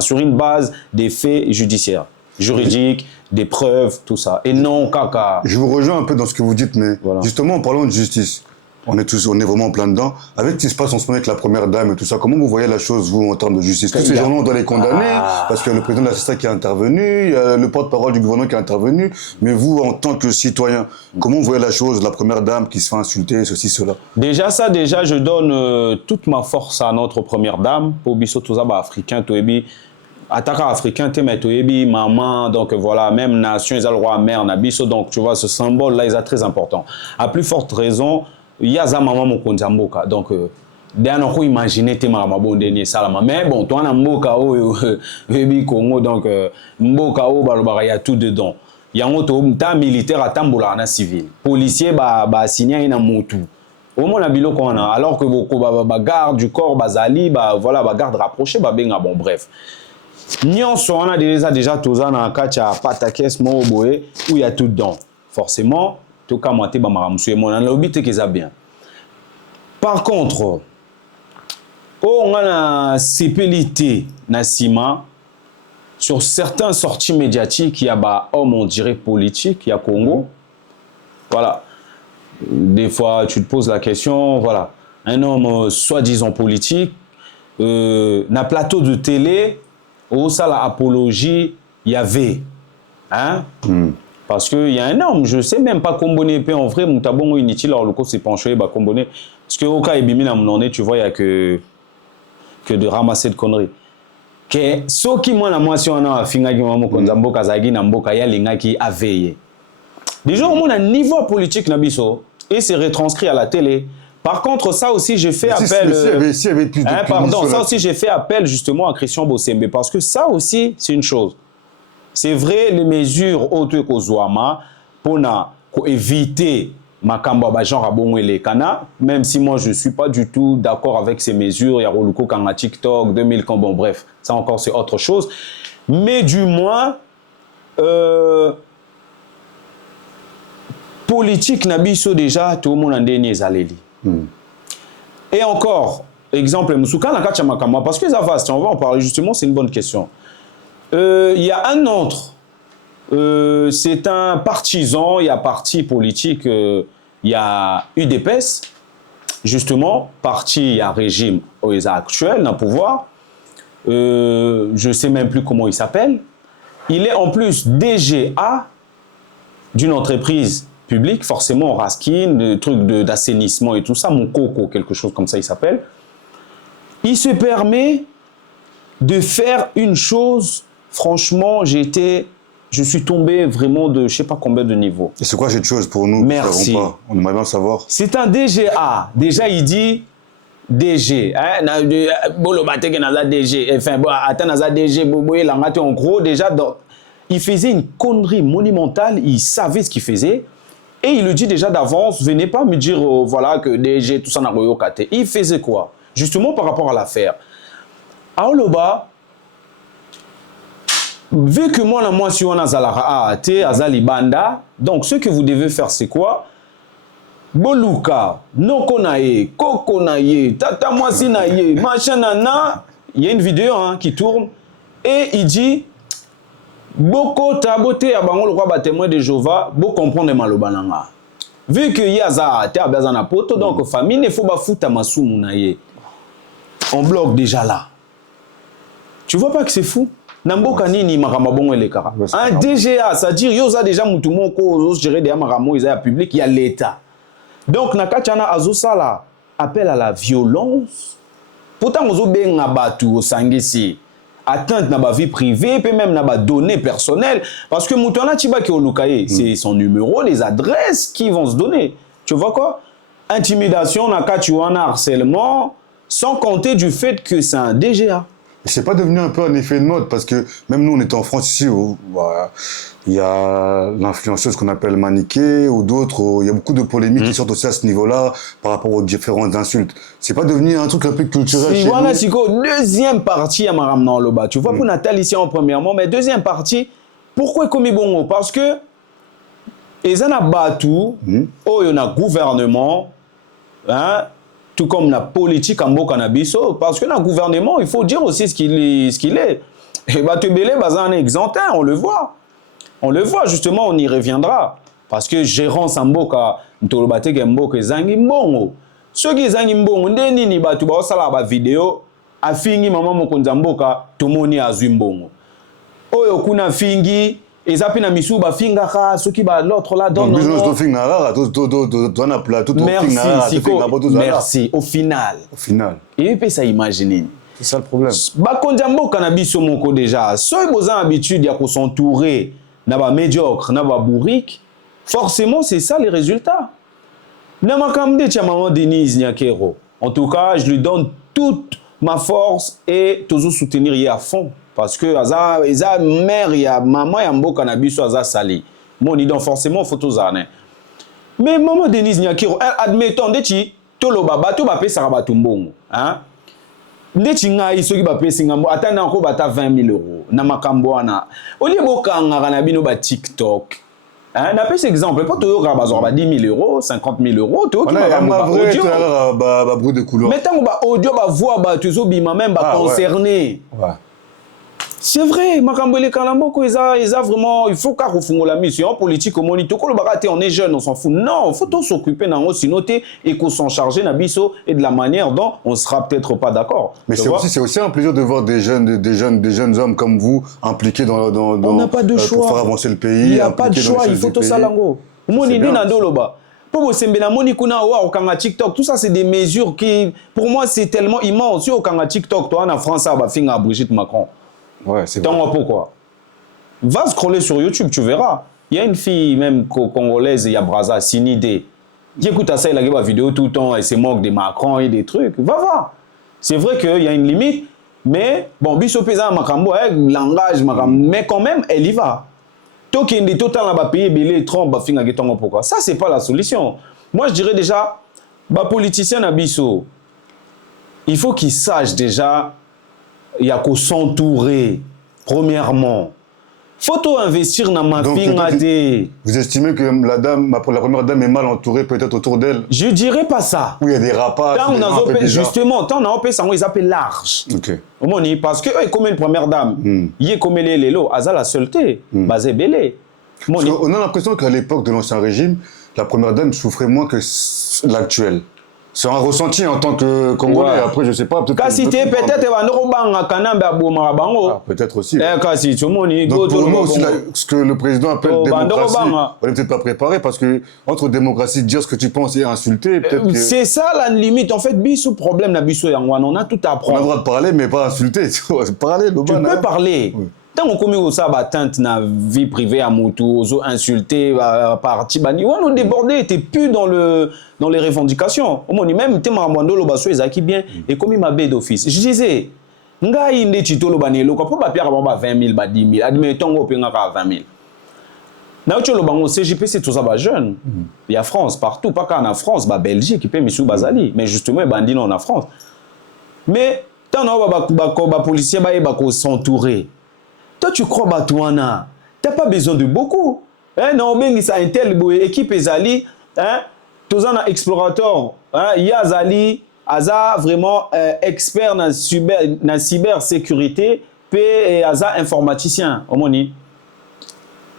sur une base des faits judiciaires, juridiques, des preuves, tout ça. Et non caca. Je vous rejoins un peu dans ce que vous dites, mais voilà. Justement, en parlant de justice, on est vraiment en plein dedans. Avec ce qui se passe en ce moment avec la première dame et tout ça, comment vous voyez la chose, vous, en termes de justice? Tous ces gens-là, on doit les condamner, parce qu'il y a le président de la CSA qui est intervenu, il y a le porte-parole du gouvernement qui est intervenu, mais vous, en tant que citoyen, comment vous voyez la chose, la première dame qui se fait insulter, ceci, cela? Déjà, je donne toute ma force à notre première dame, pour Bisso Touzaba africain, Toebi, attaquant africain, Toebi, maman, donc voilà, même nation, ils ont le roi mère, Nabiso, donc tu vois, ce symbole-là, il est très important. À plus forte raison, il y a ça maman mokonzamboka donc dernièrement on imaginer te mama bon dernier salama mais bon toi na mboka o bebi Congo donc mboka o balobaka ya tout dedans il y a un autre militaire atambola na civil policier ba signer na mutu au moins na biloko wana alors que beaucoup ba garde du corps bazali ba voilà ba garde rapproché ba benga bon bref nyonso on a déjà toza na kacha patakes mo boye où il y a tout dedans forcément tout cas moi te ba maramusu mon na lobby te keza bien. Par contre on a sépélité na sima sur certaines sorties médiatiques il y a ba homme on dirait politique il y a Congo voilà des fois tu te poses la question voilà un homme soi-disant politique na plateau de télé où ça la apologie il y avait hein parce qu'il y a un homme, je ne sais même pas combonner en vrai, Moutabongo inutile, alors le coup c'est penché, bah combonner. Parce que au cas où il y tu vois, il n'y a que de ramasser de conneries. Que ce qui m'a moi si on a finga qui m'a konzambo kazagi na mboka ya linga qui a veillé. Déjà au moins un niveau politique nabiso et c'est retranscrit à la télé. Par contre ça aussi j'ai fait appel. Pardon, ça aussi j'ai fait appel justement à Christian Bossembe parce que ça aussi c'est une chose. C'est vrai, les mesures autres qu'Ozouama pour éviter Makamba genre à bon les Kana, même si moi je ne suis pas du tout d'accord avec ces mesures, il y a Roluko Kanga TikTok, 2000 quand bon bref, ça encore c'est autre chose. Mais du moins, politique Nabiso déjà, tout le monde en dernier Zaleli. Et encore, exemple, Moussouka Nakacha Makamba, parce que ça vaste, on va en parler justement, c'est une bonne question. Il y a un autre, c'est un partisan, il y a parti politique, il y a UDPS, justement, parti à régime actuel, dans le pouvoir, je ne sais même plus comment il s'appelle. Il est en plus DGA d'une entreprise publique, forcément Raskin, le truc d'assainissement et tout ça, mon coco, quelque chose comme ça il s'appelle. Il se permet de faire une chose. Franchement, je suis tombé vraiment de je ne sais pas combien de niveaux. Et c'est quoi cette chose pour nous? Merci. On aimerait bien savoir. C'est un DGA. Déjà, il dit DG. DG. Enfin, attends, DG. En gros, déjà, il faisait une connerie monumentale. Il savait ce qu'il faisait. Et il le dit déjà d'avance. Venez pas me dire, voilà, que DG, tout ça n'a rien caté. Il faisait quoi? Justement par rapport à l'affaire. À Oloba, vu que moi si on a Zalara te azali banda, donc ce que vous devez faire c'est quoi? Boluka, noko na ye, koko na ye, tata mwasi na ye, machin nana. Il y a une vidéo hein, qui tourne et il dit Boko taboté à bango le roi témoin de Jéhovah, bo comprendre malobananga. Vu que y a za te abazana poto donc famille ne faut pas foutre masumu na ye. On bloque déjà là. Tu vois pas que c'est fou? Namboka nini makamba bongo elekara. Un DGA, c'est-à-dire yo za déjà mutu moko ozo gérer des maramo ils a public, il y a l'état. Donc nakachana azosala appel à la violence. Pourtant ozo benga batu osangisi. Atteinte na ba vie privée, puis même na ba données personnelles parce que mutona chiba ki olukaye, c'est son numéro, les adresses qui vont se donner. Tu vois quoi? Intimidation, nakatuana, harcèlement, sans compter du fait que c'est un DGA. C'est pas devenu un peu un effet de mode parce que même nous on était en France ici où il y a l'influenceuse qu'on appelle Maniqué ou d'autres, il y a beaucoup de polémiques qui sortent aussi à ce niveau-là par rapport aux différentes insultes. C'est pas devenu un truc un peu culturel chez voilà, nous. deuxième partie à Maram Loba. Tu vois pour Nathalie ici en premièrement, mais deuxième partie, pourquoi comme bongo? Parce que ils en a battu, oh il y a un gouvernement, hein, tout comme la politique en Bokanabiso, parce que le gouvernement, il faut dire aussi ce qu'il est. Et Batubele, un exemplaire, on le voit. On le voit, justement, on y reviendra. Parce que gérance en Boka, Ntolobate Gemboka, Zangi Mbongo. Ceux qui Zangi Mbongo, Ndenini Batuba, Salaba vidéo, a fini maman Mokonzamboka, Tomoni Azumbongo. Oyo Kuna Fingi, et Zapina Misuba Fingaka, ceux qui va l'autre là dans merci, merci, au final. Au final. Et puis ça imaginer. C'est ça le problème. Bakondiambo Kanabiso Moko déjà, ceux qui ont l'habitude de s'entourer, n'a médiocre, n'a bourrique, forcément c'est ça les résultats. Namakamde Tchamama Denise Nyakero. En tout cas, je lui donne toute ma force et toujours soutenir à fond. Parce que Aza mère, il y a maman, il y a un beau cannabis, Aza sali. Mon idée, forcément, faut tout ça. Mais maman Denise Nyakiro, admettons, Dechi, Tolo Baba, tu vas payer Sarabatumbong. Hein? Dechi Ngai, ceux qui va payer Singambo, attends encore 20 000 euros. Namakamboana. Au lieu de Kangarabino, TikTok. Hein, n'a pas cet exemple. Pas tout le 10 000 euros, 50 000 euros. Tu vois, mais tant que audio, voix, tu as même concerné. C'est vrai, Makambele Kalamboko, ils a vraiment, il faut qu'on fasse la mission politique au moniteur. On est jeune, on s'en fout. Non, il faut tous s'occuper d'un aussi noter et qu'on s'en charge d'Abisso et de la manière dont on sera peut-être pas d'accord. Mais c'est aussi un plaisir de voir des jeunes hommes comme vous impliqués dans on n'a pas de choix. Pour faire avancer le pays. Il n'y a pas de choix, il faut tout ça lango. Mon idée n'a d'oloba. Pour vous, c'est TikTok, tout ça, c'est des mesures qui, pour moi, c'est tellement immense. Si au TikTok, toi, en France, ça va finir à Brigitte Macron. Ouais, c'est vrai. Pourquoi? Va scroller sur YouTube, tu verras. Il y a une fille, même congolaise, il y a Braza, c'est une idée. Qui écoute à ça, il a la vidéo tout le temps, et se moque des Macron et des trucs. Va voir. C'est vrai qu'il y a une limite, mais bon, Bisso Pesa Makambo, langage, mais quand même, elle y va. Toki ndi total na ba pays belé Trump ba finga getongo pourquoi? Ça c'est pas la solution. Moi je dirais déjà ba politicien na biso. Il faut qu'ils sachent déjà il y a qu'à s'entourer premièrement. Faut investir dans ma fille. Vous estimez que la première dame est mal entourée peut-être autour d'elle? Je dirais pas ça. Oui, il y a des rapaces. Justement, tant on a fait ça, ils appellent large. Ok. Parce que comme une première dame, il est comme les lélo, Aza la seuleté, basé belé. On a l'impression qu'à l'époque de l'ancien régime, la première dame souffrait moins que l'actuelle. C'est un ressenti en tant que Congolais. Ouais. Après, je sais pas. Peut-être peut-être aussi. Ouais. Donc pour nous aussi, ce que le président appelle démocratie, on n'est peut-être pas préparé parce que entre démocratie, dire ce que tu penses et insulter, peut-être que... C'est ça la limite. En fait, bisou problème na bisou yangwan, on a tout à apprendre. On a le droit de parler, mais pas insulter. Parler, tu peux parler. Oui. Tant qu'on commet au sabat atteinte na vie privée à Moutou, insulté par Tibani, on a débordé, t'es plus dans les revendications. Au moins même t'es marmando lo baso ezaki bien et comme il m'a bé d'office. Je disais nga inde chitolo banelo quoi pour ba pierre ba 20 000 ba 10 000 admettons au penga ka 20 000. Na cholo bango CJP c'est tout ça ba jeune. Il y a France partout pas qu'en France, ba Belgique qui peut misou bazali, mais justement bandino en France. Mais tant na ba policier ba ko s'entourer. Toi, tu crois Batouana. Tu n'as pas besoin de beaucoup. Hein? Non, mais ça intel équipe Ezali, hein? Tous un explorateur, hein? Yazali, Aza vraiment expert dans la cybersécurité, et Aza informaticien, omoni.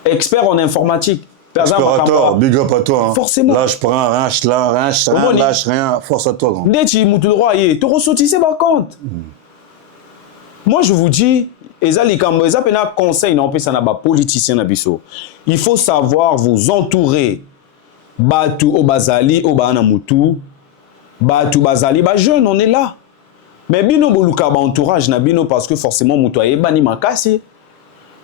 Expert en informatique. Explorateur, big up à toi. Hein. Forcément. Lâche rien, lâche rien, force à toi. Dès que tu es droit, tu ressortissais par contre. Moi, je vous dis, Ezali Kambo, Ezali conseil, non, ça n'a pas politicien na biso. Il faut savoir vous entourer. Batu au Bazali, au Bana Moutou, Batu Bazali, bah jeune, on est là. Mais bino boluka ba entourage na bino parce que forcément Moutou est bani makasi.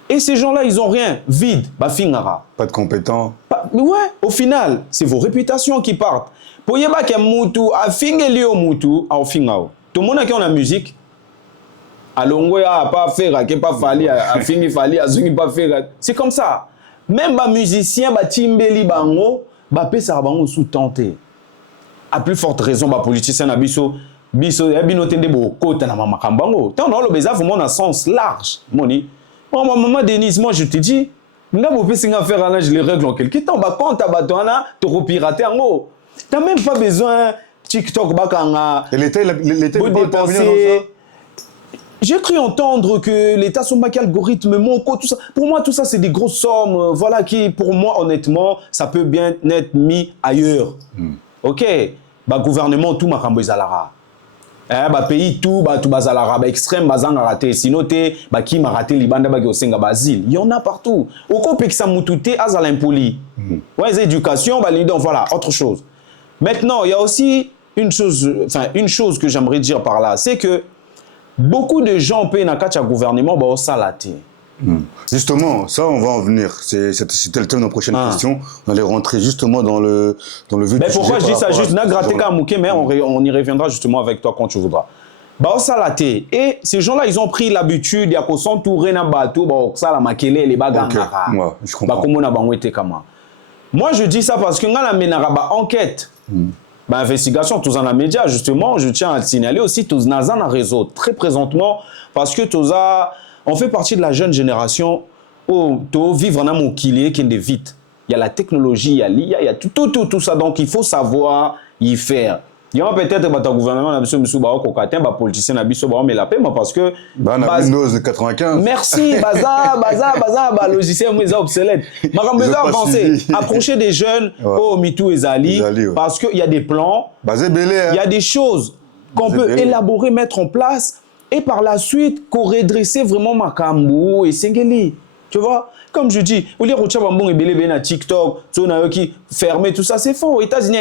Et ces gens-là, ils ont rien, vide, bah fingara. Pas de compétents. Mais ouais, au final, c'est vos réputations qui partent. Pour yeba ke Moutou a fingeli au Moutou, a fingao. Tout le monde a qui on a musique. Alongo ya pas faire, qui pas fali, a fingi fali, a zungi pas faire. C'est comme ça. Même ba musicien, ba timbeli bango, ba pesa bango sous-tenté. À plus forte raison, ba politicien na biso bino tende bo kota na mama kambango. Tant non le beza vraiment dans sens large. Moni. Oh maman Denise, moi je te dis, nga bo pesinga faire là, je les règle en quelque temps. Ba quand ta batona, te repirater en haut. T'as même pas besoin TikTok bakanga. Et l'État il peut intervenir dans ça. J'ai cru entendre que l'État son bac algorithme, mon code, tout ça. Pour moi, tout ça, c'est des grosses sommes. Voilà qui, pour moi, honnêtement, ça peut bien être mis ailleurs. Ok. Bah, gouvernement, tout m'a cambo zalara. Bah, pays, tout, bah, tout bazalara. Bah, extrême, bazanga raté. Sinon, bah, qui m'a raté, libanda, bah, qui au Senga Basile. Il y en a partout. Au copé que ça moutouté, azal impoli. Ouais, éducation, bah, donc voilà, autre chose. Maintenant, il y a aussi une chose que j'aimerais dire par là, c'est que beaucoup de gens payent dans le gouvernement, bah, ça l'a été. Justement, ça, on va en venir. C'était le thème de nos prochaines questions. On allait rentrer justement dans le vif. Mais pourquoi je dis ça juste? Mais on y reviendra justement avec toi quand tu voudras. Bah, ça l'a été. Et ces gens-là, ils ont pris l'habitude, il y a qu'on s'entourer dans le bateau, bah, ça la maquille, les bagages. Ouais, je comprends. Moi, je dis ça parce que dans la ménaraba enquête. Bah, investigation, tous en la média, justement, je tiens à signaler aussi, tous dans un réseau, très présentement, parce que tous on fait partie de la jeune génération où vivre en amour qui est vite. Il y a la technologie, il y a l'IA, il y a tout ça. Donc, il faut savoir y faire. Il y a peut-être que le gouvernement a besoin de politicien mais la paix, parce que... Windows 95. Merci, baza, logiciel, mais obsolète. Mais avancé, approcher des jeunes, Mitou et Zali, parce qu'il y a des plans, il y a des choses qu'on peut élaborer, mettre en place, et par la suite, qu'on redresser vraiment Makambo et Sengeli. Tu vois? Comme je dis, vous lire Bambon et Belé na TikTok, qui fermé, tout ça, c'est faux. Aux États-Unis,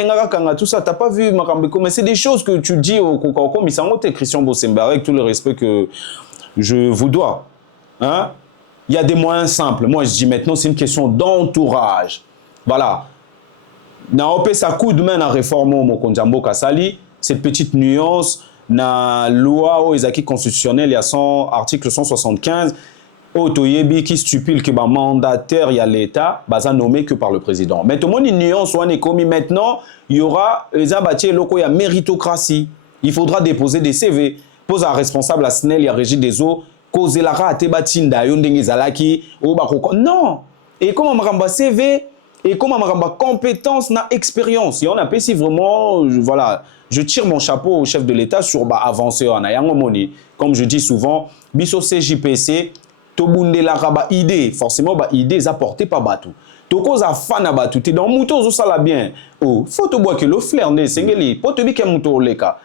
tout ça, t'as pas vu Makambo, mais c'est des choses que tu dis au Komisango, t'es Christian Bossemba, avec tout le respect que je vous dois. Hein? Il y a des moyens simples. Moi, je dis maintenant, c'est une question d'entourage. Voilà. Naopé, ça coup de main à réformer mon Konjambo Kassali, cette petite nuance. Na loi au Isaki constitutionnel, il y a son article 175 Otoyebi qui stipule que mandataire il y a l'État, ça nommé que par le président. Mais tout le monde une nuance ou est commis maintenant, il y aura il y a méritocratie. Il faudra déposer des CV, pose un responsable à SNEL, il y a Régie des eaux, causer la rate batinda yondenge zalaki ou bakoko. Non. Et comment maramba CV et comment maramba compétence na expérience. Et on appelle si vraiment voilà. Je tire mon chapeau au chef de l'État sur avancer en ayant money. Comme je dis souvent, biso CJPC, tobunde la raba idée, forcément idées apportées par Batou. Toko za fan à Batou, t'es dans mouton zo sala bien. Oh, faut te boire que le flair ne sengeli, pour te bi ke mouton leka.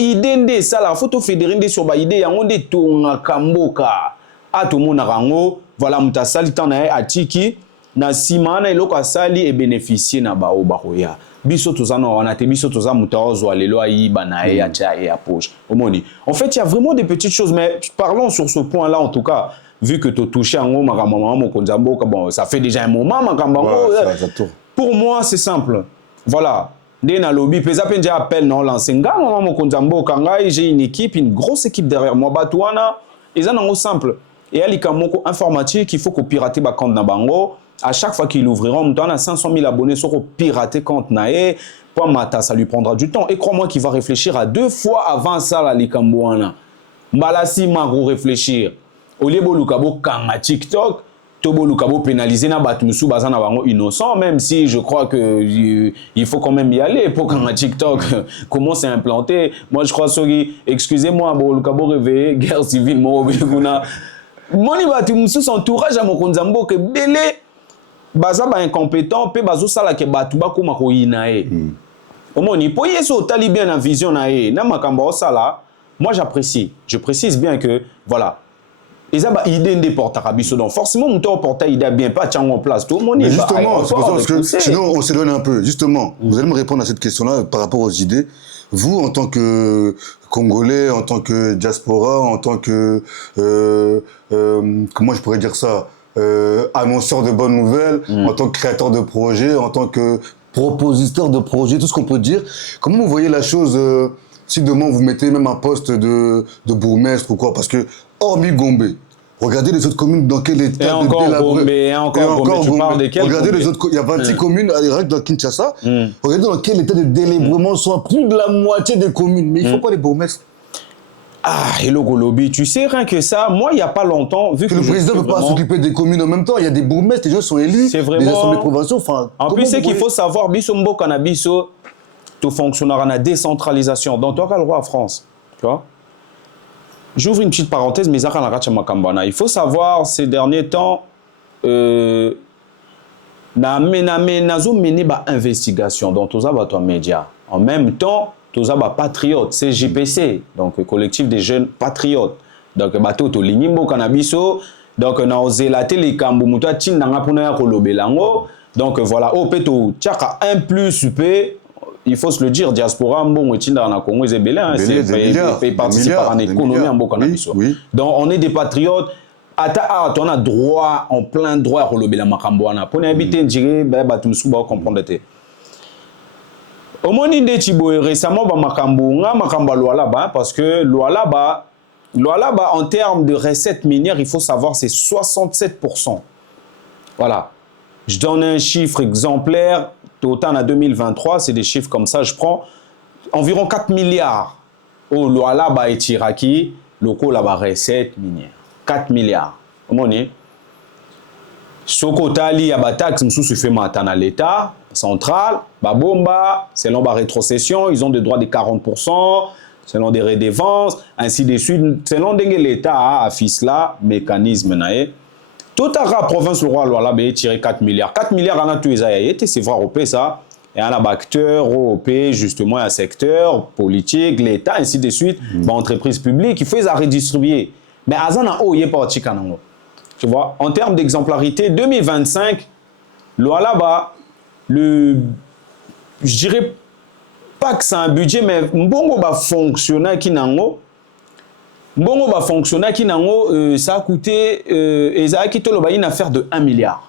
Idée nde sala, faut te fédérer nde sur idée yango nde tonga kamboka. A to mona rango, voilà muta sali tan na atiki na simana eloko asali et bénéficier na ba o baroya. Biso tozana on a te biso toza mutaozo alelo ayiba na e acha e poche. En fait, il y a vraiment des petites choses, mais parlons sur ce point-là en tout cas, vu que tu touché en haut makamama mokonzambo, bon, ça fait déjà un moment makambango. Pour moi, c'est simple. Voilà. Dena lobby pesa penja appel non lancer ngama mokonzambo kangai, j'ai une équipe, une grosse équipe derrière moi batouana, et ça non simple. Et alika moko informatique, il faut que pirater ba compte na bango. À chaque fois qu'il ouvrira, on a 500 000 abonnés sur pirater compte nae. Pour Mata, ça lui prendra du temps. Et crois-moi qu'il va réfléchir à 2 fois avant ça, la Likambouana. Malasi Marou réfléchir. au lieu boluka bo kanga TikTok to boluka bo pénaliser na batu musu bazana bango innocent, même si je crois que il faut quand même y aller pour kanga TikTok comment c'est implanté. Moi je crois sorry, excusez-moi boluka bo réveiller guerre civile mo buna moni batu musu entourage à mokonza mboka belé baza ba incompétent pe bazo sala ke batu bakoma ko inae. Omoni po yeso tali bien la vision na e na makambo osala, moi j'apprécie. Je précise bien que voilà. Ils ont une idée de porter à biso donc forcément mon temps porter idée bien pas tiens en place tout le monde. Mais justement, c'est pour ça parce que sinon on s'éloigne un peu. Justement, vous allez me répondre à cette question-là par rapport aux idées. Vous, en tant que Congolais, en tant que diaspora, en tant que comment je pourrais dire ça, annonceur de bonnes nouvelles, en tant que créateur de projets, en tant que propositeur de projets, tout ce qu'on peut dire. Comment vous voyez la chose si demain vous mettez même un poste de bourgmestre ou quoi? Parce que hormis Gombe, regardez les autres communes dans quel état et encore Gombe, et encore Gombe, tu parles de quel regardez les autres, il y a 26 communes rien que dans Kinshasa. Regardez dans quel état de délabrement sont plus de la moitié des communes. Mais il faut pas les bourgmestres. Ah, hello Golobi, tu sais rien que ça, moi il n'y a pas longtemps, vu que le président ne peut pas s'occuper des communes en même temps, il y a des bourgmestres, les gens sont élus, c'est vraiment... les assemblées provinciales, enfin... En plus, c'est qu'il faut savoir, Bissombo Cannabiso, tout fonctionnera à la décentralisation, dans toi, le roi en France, tu vois. J'ouvre une petite parenthèse, mais il faut savoir, ces derniers temps, na mené ba investigation dans tous les médias. En même temps, tous les patriotes, c'est JPC, donc collectif des jeunes patriotes. Donc bateau to linimbo cannabiso, donc na ozelaté les kambu muta tin nanga pona ya kolobelango. Donc voilà, au peto tchaka 1 plus p, il faut se le dire, diaspora mbongo tinda na Congo ezebele, c'est participer à l'économie en boka cannabiso. Donc on est des patriotes. Ata on a droit, en plein droit à kolobela makambo wana. Pona habiter ndire ba batu musu ba comprendre te. Au moins, récemment, makambo Lualaba, parce que Lualaba, en termes de recettes minières, il faut savoir, c'est 67%. Voilà. Je donne un chiffre exemplaire. Total en 2023, c'est des chiffres comme ça. Je prends environ 4 milliards au Lualaba et Tiraki, locaux là-bas, recettes minières. 4 milliards. Comment on est? Sokotali, Yabatax, Msou fait maintenant l'État central, Babomba, selon la rétrocession, ils ont des droits de 40%, selon des redevances, ainsi de suite, selon l'État a là, mécanisme. Tout à la province, le roi Loala a tiré 4 milliards. 4 milliards, on a tous les été, c'est vrai, au ça. Et on a acteurs, au justement, un secteur politique, l'État, ainsi de suite, entreprise publique, il faut les redistribuer. Mais Azana, oh, il n'y a pas de chicanango. Tu vois, en termes d'exemplarité, 2025, Lualaba, je dirais pas que c'est un budget, mais Mbongo va fonctionner qui nango. Mbongo va fonctionner qui nango, ça a coûté, une affaire de 1 milliard.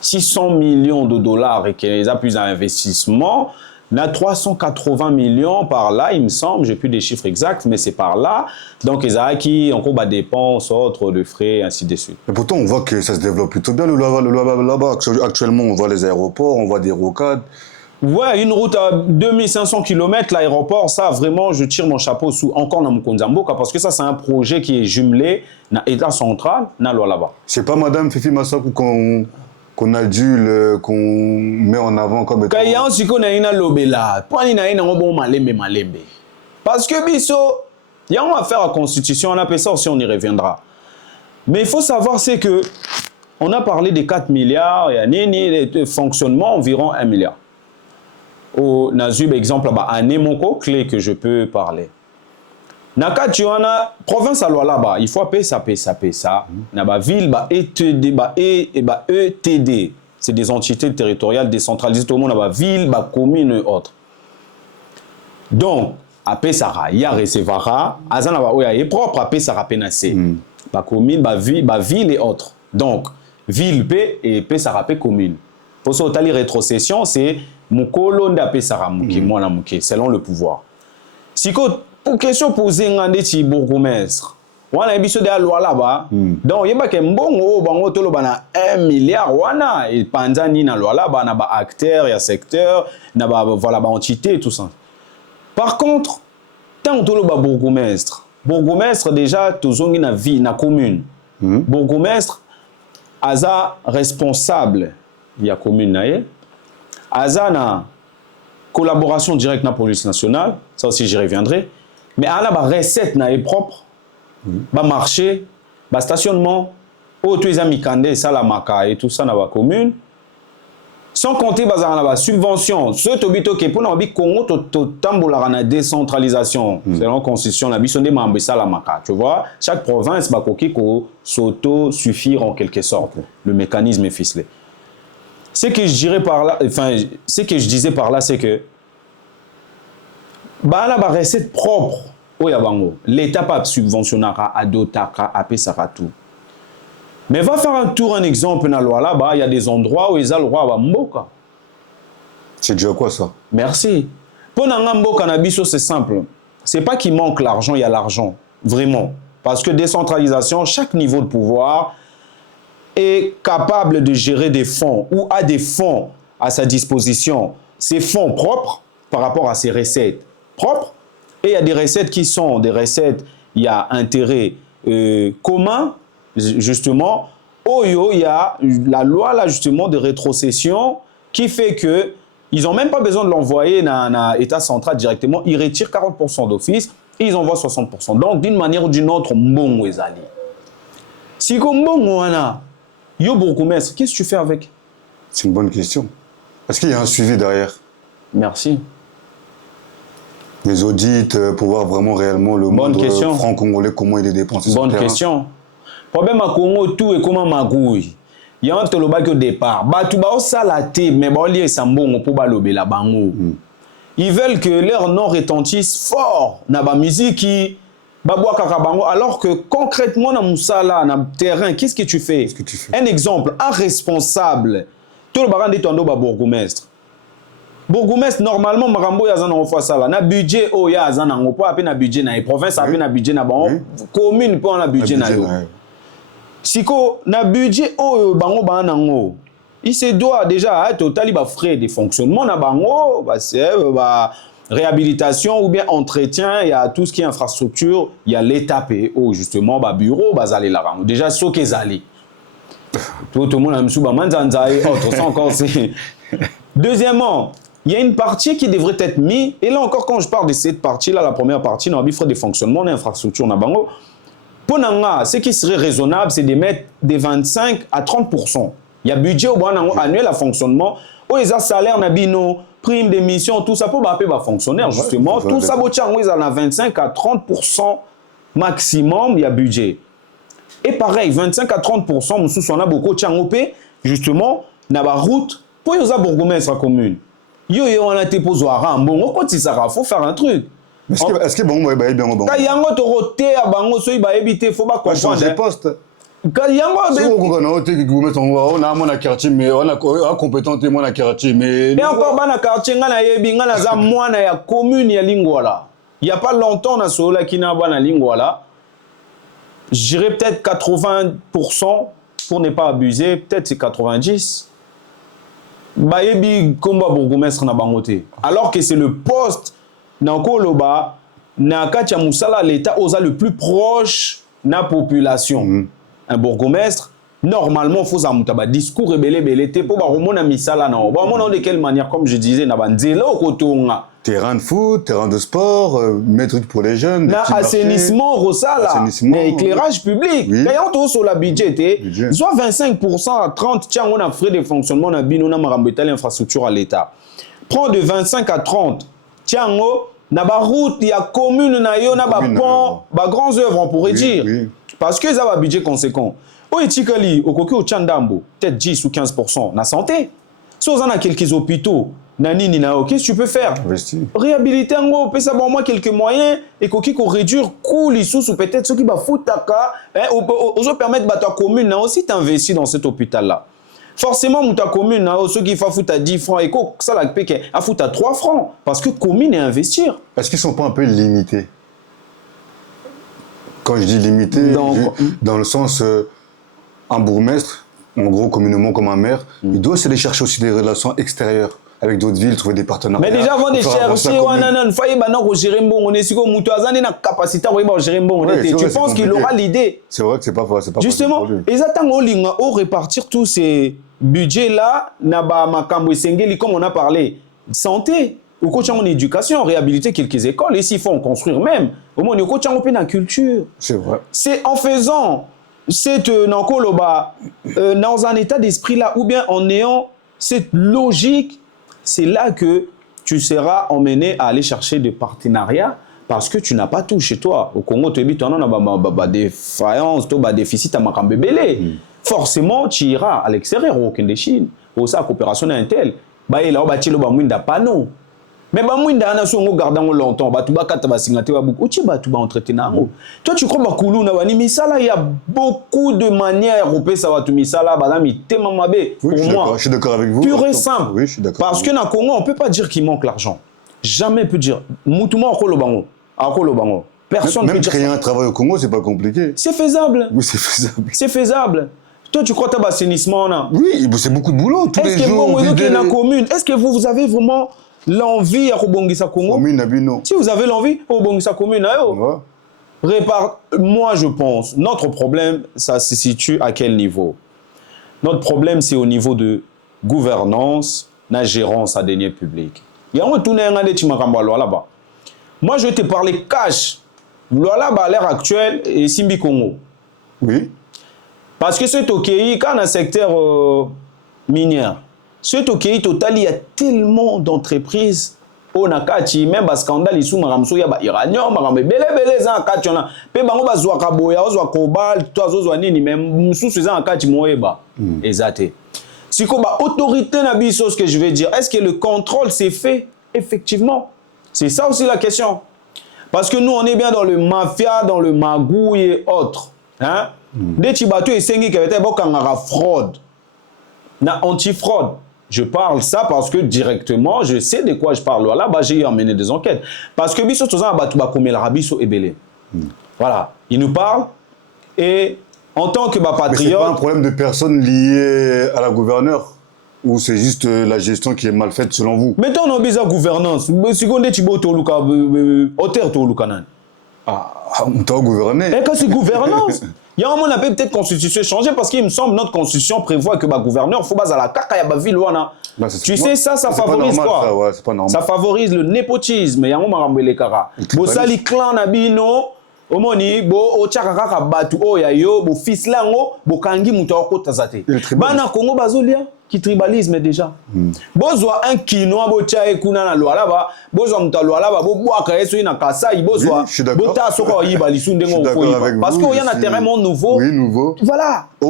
600 millions de dollars et qu'ils a plus d'investissement. On a 380 millions par là, il me semble, j'ai plus des chiffres exacts, mais c'est par là. Donc, ils ont qui encore des dépenses, autres, de frais, ainsi de suite. Mais pourtant, on voit que ça se développe plutôt bien, le là-bas. Actuellement, on voit les aéroports, on voit des rocades. Ouais, une route à 2500 km, l'aéroport, ça, vraiment, je tire mon chapeau sous encore dans mon Konzamboka, parce que ça, c'est un projet qui est jumelé dans l'État central, dans là-bas. C'est pas Madame Fifi Massakou qu'on adule, qu'on met en avant comme étant... Parce que biso, il y a une affaire à constitution, on appelle ça aussi, on y reviendra. Mais il faut savoir, c'est que on a parlé des 4 milliards, il y a des fonctionnements environ 1 milliard. Au Nazub, exemple, à Nemoko, clé que je peux parler. Naka Tiwana, province à là-bas, il faut payer ça. Naba ville, ETD, c'est des entités territoriales décentralisées, tout le monde a ville, commune et autres. Donc, à Pesara, il y a Recevara, Azana est propre à Pesara Penacé, commune, ville et autres. Donc, ville P et Pesara P commune. Pour ça, la rétrocession, c'est Mukolo nda Pesara Muki, Mwana Muki, selon le pouvoir. Si pour question posée ngande ti bourgmestre wana biso de la loi là-bas donc yeba ke mbongo bango tolo bana 1 milliard wana et panzani na loi là-bas na ba acteur ya secteur na ba voilà ba entité tout ça. Par contre tant tolo ba bourgmestre bourgmestre déjà tozongi na vie na commune. Bourgmestre aza responsable ya commune na ye. Aza na collaboration directe na police nationale, ça aussi j'y reviendrai. Mais ala ba recette na ye propre, ba marché, ba stationnement, auto ezami kande salamaka et tout ça na ba commune. Sans compter la subvention, ce tobito qui pour nous Congo tambola na décentralisation, selon la constitution la bisonde mambe salamaka, tu vois, chaque province ba koki ko s'auto suffire en quelque sorte. Le mécanisme est ficelé. Ce que je dirais par là, enfin, ce que je disais par là, c'est que ba la recette propre au yabango, l'État pas subventionnera à dotaka à pesara tout. Mais va faire un tour, un exemple dans la loi là-bas, il y a des endroits où ils ont le droit à Mboka. C'est déjà quoi ça? Merci. Pour Mboka Nabiso, c'est simple. C'est pas qu'il manque l'argent, il y a l'argent. Vraiment. Parce que décentralisation, chaque niveau de pouvoir est capable de gérer des fonds ou a des fonds à sa disposition. Ces fonds propres par rapport à ses recettes propres. Et il y a des recettes qui sont des recettes, il y a intérêt commun. Justement, il y a la loi là justement de rétrocession qui fait que ils n'ont même pas besoin de l'envoyer dans l'État central directement. Ils retirent 40% d'office et ils envoient 60%. Donc, d'une manière ou d'une autre, bon ezali. Si comme bon wana, yo bourgmestre, qu'est-ce que tu fais avec? C'est une bonne question. Est-ce qu'il y a un suivi derrière? Merci. Les audits pour voir vraiment réellement le monde franc congolais, comment il est dépensé. Bonne question. Problème à Congo, tout est comment magouille. Il y a un tolobaki au départ. Batu ba osalaté, mais ba lié sambongo pour balobe la bango. Ils veulent que leur nom retentisse fort na ba musique qui ba boa kakabango, alors que concrètement na musala na terrain, qu'est-ce que tu fais? Un exemple, un responsable. Tout le baran de tondo ba bourgmestre. Bourgmestre normalement marambo ya zana ofwa sala na budget o ya zana ngopo ape na budget na province ape na budget na bon commune pour na budget na yo. Siko na budget o bango banango il se doit déjà total ba frais de fonctionnement na bango ba réhabilitation ou bien entretien, il y a tout ce qui est infrastructure, il y a l'état PO justement ba bureau bazali la bango déjà ce que zali tout le monde a msou ba manzanza et autres ça encore c'est. Deuxièmement, il y a une partie qui devrait être mise, et là encore quand je parle de cette partie là, la première partie dans le frais de fonctionnement de l'infrastructure na bango. Pour Nanga, ce qui serait raisonnable, c'est de mettre des 25 à 30%. Il y a budget au annuel à fonctionnement, où ils ont salaire, nabino, prime d'émission, tout ça pour bapper les fonctionnaires, justement. Tout ça, ils ont 25 à 30% maximum, il y a budget. Et pareil, 25 à 30%, nous on a beaucoup de justement, dans la route, pour les bourgmestres à commune. On a été posé à Rambo, il faut faire un truc. Est-ce que bon, bien bon. Quand yango toroté à bango so iba éviter faut pas comprendre. Changer poste. Quand yango on a mon quartier mais on a compétent témoin na quartier mais et encore bana quartier ngana yebi ngana za mwana ya commune ya Lingwala. Il y a pas longtemps na sola kina bana Lingwala. Je dirais peut-être 80% pour ne pas abuser, peut-être c'est 90. Ba yebi komba bourgmestre na bangoté. Alors que c'est le poste Nankoloba, Nakatia Moussala, l'État osa le plus proche de la population. Un bourgmestre, normalement, il faut un discours rebelle, pour que misala na. Bon, de quelle manière, comme je disais, terrain de foot, terrain de sport, mettre pour les jeunes. Assainissement, Rosala, mais éclairage public. D'ailleurs, tout sur la budget, soit 25% à 30%, tiens, on a frais de fonctionnement, on a bino, on a l'infrastructure à l'État. Prends de 25 à 30%. Tiens, na ba route, il y a commune, na yo, na ba pont, ba grands œuvres, on pourrait dire. Parce que ça va un budget conséquent. Au Itikali, au Koki, au Tchandambo, peut-être 10 ou 15%, na santé. Si on a quelques hôpitaux, na nini, na qu'est-ce que tu peux faire? Réhabiliter en gros, peut ça bon moi quelques moyens, et Koki, qu'on réduire coût, les sous, ou peut-être ceux qui va foutre ta cas, ou permettre à ta commune, na aussi t'investir dans cet hôpital-là. Forcément, ta commune, ceux qui font à 10 francs, et ça la paie à foutre à 3 francs, parce que commune est investir. Est-ce qu'ils ne sont pas un peu limités? Quand je dis limité, dans le sens, un bourgmestre, en gros, communément comme un maire, il doit essayer de chercher aussi des relations extérieures. avec d'autres villes, trouver des partenariats. Mais déjà, avant de chercher, on est sûr que na capacité à gérer bon. Tu penses qu'il aura l'idée? C'est vrai que c'est pas justement, ils attendent au répartir tous ces budgets-là, comme on a parlé, santé, au coach en éducation, réhabiliter quelques écoles, et s'il faut en construire même, au moins, au coach en culture. C'est vrai. C'est en faisant dans un état d'esprit là, ou bien en ayant cette logique, c'est là que tu seras emmené à aller chercher des partenariats parce que tu n'as pas tout chez toi. Au Congo, tu as des défaillances, des déficits à Makambébélé. Forcément, tu iras à l'extérieur, au Kenya, Chine, au sa coopération Intel. Et là, tu vas pas non. Mais Bamouinda, on a souvent gardé longtemps. Toi, tu crois que il y a beaucoup de manières de ça va pour moi. Je suis d'accord avec vous. Pur et simple. Oui, je suis d'accord. Parce que dans le Congo, on ne peut pas dire qu'il manque l'argent. Jamais peut dire. Personne ne peut dire. Même créer un travail au Congo, c'est pas compliqué. C'est faisable. Oui, c'est faisable. C'est faisable. Toi, tu crois que tu as l'assainissement là? Oui, c'est beaucoup de boulot. Tous les jours. Est-ce que vous avez vraiment l'envie à Robongisa Congo? Si vous avez l'envie, Robongisa commune. Moi, je pense, notre problème, ça se situe à quel niveau? Notre problème, c'est au niveau de gouvernance, la gérance à deniers publics. Il y a un tourné un là-bas. Moi, je vais te parler cash. Là-bas, à l'heure actuelle, et Simbi Congo. Oui. Parce que c'est OK, quand dans le secteur minier, c'est OK, total, il y a tellement d'entreprises. On a kati même bas scandale ici maramso ya ba iranium marambe belé za kati ona pe bango bazwa kaboya ozwa cobalt to azozwa nini même mususu za kati moyeba ezate siko ba autorité na biso ce que je veux dire, est-ce que le contrôle s'est fait effectivement? C'est ça aussi la question, parce que nous on est bien dans le mafia, dans le magouille et autres, hein. Des tibato et sengi qui avait bokangara fraude na anti-fraude. Je parle ça parce que directement, je sais de quoi je parle. Là, j'ai emmené des enquêtes. Parce que Bisso Tozan Batouba comme la Rabisso et Belé. Voilà. Il nous parle et en tant que patriote. Mais c'est pas un problème de personnes liées à la gouverneure ou c'est juste la gestion qui est mal faite selon vous? Mettons on a besoin de gouvernance. Seconde Thibaut Toluka, Oter Tolukanan. On t'a gouverné. Et quand c'est gouvernance, il y a un moment, on a peut-être constitution changée parce qu'il me semble notre constitution prévoit que le gouverneur, il faut pas à la caca, il y a ville tu sais, ça favorise normal, quoi? Ça, ouais, c'est pas normal. Ça favorise le népotisme. Il y a un moment, on a kara. Bosali clan nabino, omoni, bo ochakaka batu oyayo, bo fils lango, bo kangi mutoko tazate. Bana Congo bazolia qui tribalisme déjà. Bozwa un kinoa bo chae kuna na loi là-bas, bozwa mutalo là-bas, bo boaka yeso ina kasai, bozwa bota soko yiba lisunde ngo foyiba. Parce qu'il y a un terrain nouveau. Oui, nouveau. Voilà. Tu